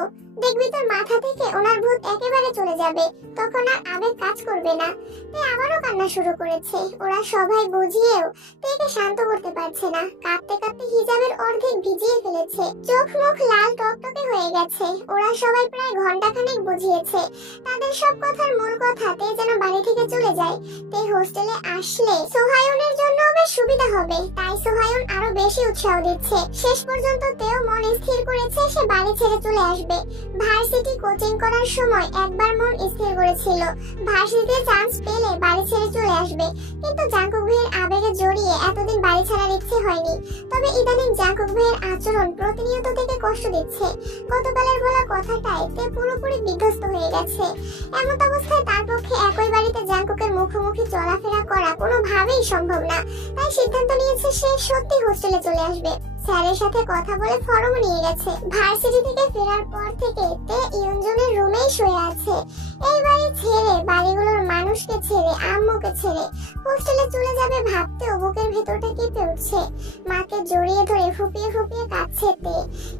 দেখবি তোর মাথা থেকে ওনার ভূত একেবারে চলে যাবে, তখন আর আবেগ কাজ করবে না। তাই আবারও কান্না শুরু করেছে। ওরা সবাই বুঝিয়েও তেকে শান্ত করতে পারছে না। কাঁদতে কাঁদতে হিজাবের অর্ধেক ভিজিয়ে ফেলেছে, চোখ মুখ লাল টকটকে হয়ে গেছে। ওরা সবাই প্রায় ঘন্টাখানেক বুঝিয়েছে। তাদের সব কথার মূল কথা তে যেন বাড়ি থেকে চলে যায়। তে হোস্টেলে আসলে সোহায়নের জন্য বেশ সুবিধা হবে, তাই সোহায়ন আরো বেশি উৎসাহ দিচ্ছে। শেষ পর্যন্ত তেও মন স্থির করেছে সে বাড়ি ছেড়ে চলে আসবে। ভার্সিটি কোচিং করার সময় একবার মন স্থির করেছিল ভার্সিটিতে চান্স পেলে বাড়ি ছেড়ে চলে আসবে, কিন্তু জাঙ্কুক ভাইয়ের আবেগে জড়িয়ে এতদিন বাড়ি ছাড়ার ইচ্ছে হয়নি। তবে ইদানিং জাঙ্কুক ভাইয়ের আচরণ প্রতিনিয়ত থেকে কষ্ট দিচ্ছে। গতকালের বলা কথাটাই তে পুরোপুরি বিধ্বস্ত হয়ে গেছে। এমন অবস্থায় তার পক্ষে একই বাড়িতে জাঙ্কুকের মুখোমুখি চলাফেরা করা কোনোভাবেই সম্ভব না। তাই সিদ্ধান্ত নিয়েছে সে সত্যি হোস্টেলে চলে আসবে। স্যারের সাথে কথা বলে ফর্ম নিয়ে গেছে। ভার্সিটি থেকে ফেরার পর থেকে তে ইয়ঞ্জনের রুমেই শুয়ে আছে। এই বাড়ি ছেড়ে, বাড়িগুলোর মানুষকে ছেড়ে, আম্মুকে ছেড়ে হোস্টেলে চলে যাবে ভাবতেও বুকের ভেতরটা কেঁপে উঠছে। মাকে জড়িয়ে ধরে ফুপিয়ে ফুপিয়ে কাঁদছে তে।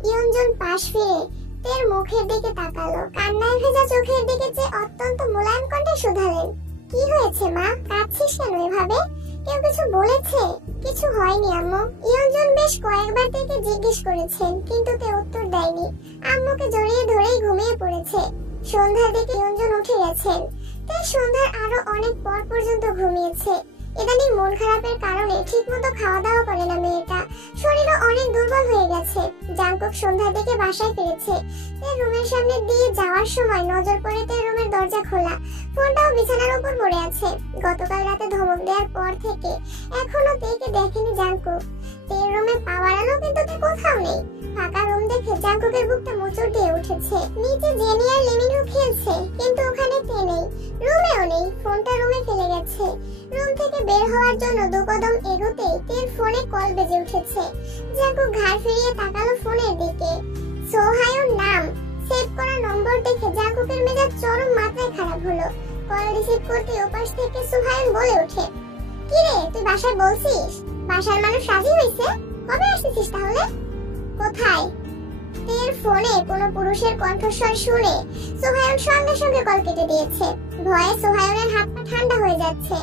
ইয়ঞ্জন পাশ ফিরে তের মুখের দিকে তাকালো, কান্নায় ভেজা চোখের দিকে যে অত্যন্ত মোলায়েম কণ্ঠে শুধালেন, কি হয়েছে মা, কাঁদছিস কেন এভাবে? কেউ কিছু বলেছে? কিছু হয়নি আম্মু। ইয়ঞ্জন বেশ কয়েকবার থেকে জিজ্ঞেস করেছেন, কিন্তু তে উত্তর দেয়নি। আম্মুকে জড়িয়ে ধরেই ঘুমিয়ে পড়েছে। সন্ধ্যার দিকে ইয়ঞ্জন উঠে গেছেন। তে সন্ধ্যার আরো অনেক পর পর্যন্ত ঘুমিয়েছে। ইদানিং মন খারাপের কারণে ঠিকমতো খাওয়া দাওয়া করে না মেয়েটা, শরীরও অনেক দুর্বল হয়ে গেছে। জাঙ্কুক সন্ধ্যার দিকে বাসায় ফিরেছে। তের রুমের সামনে দিয়ে যাওয়ার সময় নজর পড়ে তের রুমের দরজা খোলা, ফোনটাও বিছানার উপর পড়ে আছে। গতকাল রাতে ধমক দেওয়ার পর থেকে এখনো তেকে দেখেনি জাঙ্কুক। তের রুমে পাওয়ার আলো কিন্তু তে কোথাও নেই। ফাঁকা রুম দেখে জাঙ্কুকের বুকটা মোচড় দিয়ে উঠেছে। নিচে জেনি আর লিমিনহো খেলছে, কিন্তু ওখানে তে নেই, রুমেও নেই। ফোনটা রুমে ফেলে গেছে। রুম থেকে বের হওয়ার জন্য দু কদম এগোতেই তের ফোনে কল বেজে উঠেছে। জাঙ্কুক ঘাড় ফিরিয়ে তাকালো ফোনের দিকে। সোহায়ন নাম, সেভ করা নম্বর দেখে জাঙ্কুকের মেজাজ চরম মাত্রায় খারাপ হলো। কল রিসিভ করতে ওপাশ থেকে সোহায়ন বলে ওঠে, কি রে, তুই বাসায় বলছিস? বাসার মানুষ রাজি হয়েছে? কবে আসতেছিস তাহলে? কোথায়? তের ফোনে কোনো পুরুষের কণ্ঠস্বর শুনে সোহায়ন সঙ্গে সঙ্গে কল কেটে দিয়েছে। ভয়ে সোহায়নের হাত পা ঠান্ডা হয়ে যাচ্ছে।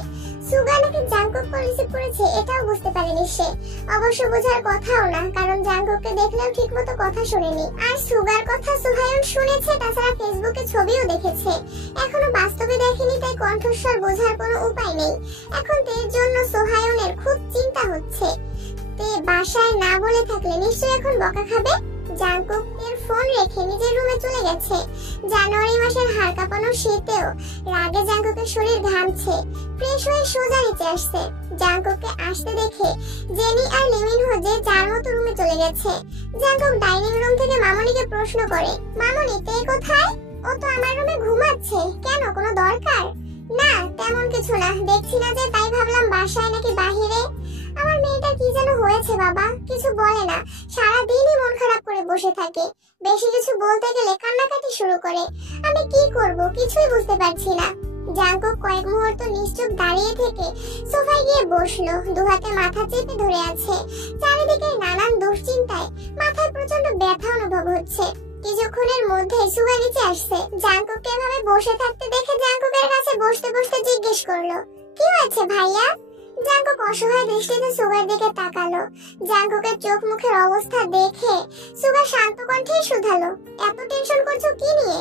সুগা নাকি জাঙ্কুক কল রিসিভ করেছে এটাও বুঝতে পারেনি সে। অবশ্য বোঝার কথাও না, কারণ জাঙ্কুককে দেখলেও ঠিকমতো কথা শুনেনি। আর সুগার কথা সোহায়ন শুনেছে, তাছাড়া ফেসবুকে ছবিও দেখেছে। এখনো বাস্তবে দেখেনি, তাই কণ্ঠস্বর বোঝার কোনো উপায় নেই। এখন তের জন্য সোহায়নের খুব চিন্তা হচ্ছে। তে বাসায় না বলে থাকলে নিশ্চয়ই এখন বকা খাবে। জাঙ্কুক এর ফোন রেখে নিজের রুমে চলে গেছে। জানুয়ারি মাসের হাড় কাঁপানো শীতেও রাগে জাঙ্কুকের শরীর ঘামছে। ফ্রেশ হয়ে সোজা নিচে আসছে। জাঙ্কুককে আসতে দেখে জেনি আর লিমিনহো যে যার মতো রুমে চলে গেছে। জাঙ্কুক ডাইনিং রুম থেকে মামনিকে প্রশ্ন করে, মামনি তে কোথায়? ও তো আমার রুমে ঘুমাচ্ছে, কেন, কোনো দরকার? না তেমন কিছু না, দেখছি না যে, তাই ভাবলাম বাসায় নাকি বাহিরে। আমার মেয়েটা কি যেন হয়েছে বাবা, কিছু বলে না, সারাদিনই মন খারাপ করে বসে থাকে। বেশি কিছু বলতে গেলে কান্নাকাটি শুরু করে। আমি কি করব কিছুই বুঝতে পারছি না। জাঙ্কুক কয়েক মুহূর্ত নিশ্চুপ দাঁড়িয়ে থেকে সোফায় গিয়ে বসলো, দুহাতে মাথা চেপে ধরে আছে। চারিদিকে নানান দুশ্চিন্তায় মাথায় প্রচন্ড ব্যথা অনুভব হচ্ছে। কিছুক্ষণের মধ্যে সুগা নিচে আসছে। জাঙ্কুককে এভাবে বসে থাকতে দেখে জাঙ্কুকের কাছে বসতে বসতে জিজ্ঞেস করলো, কি হয়েছে ভাইয়া? জাঙ্কুক অসহায় দৃষ্টিতে সুগার দিকে তাকালো। জাঙ্কুকের চোখ মুখের অবস্থা দেখে সুগা শান্ত কণ্ঠেই শুধালো, এত টেনশন করছো কি নিয়ে?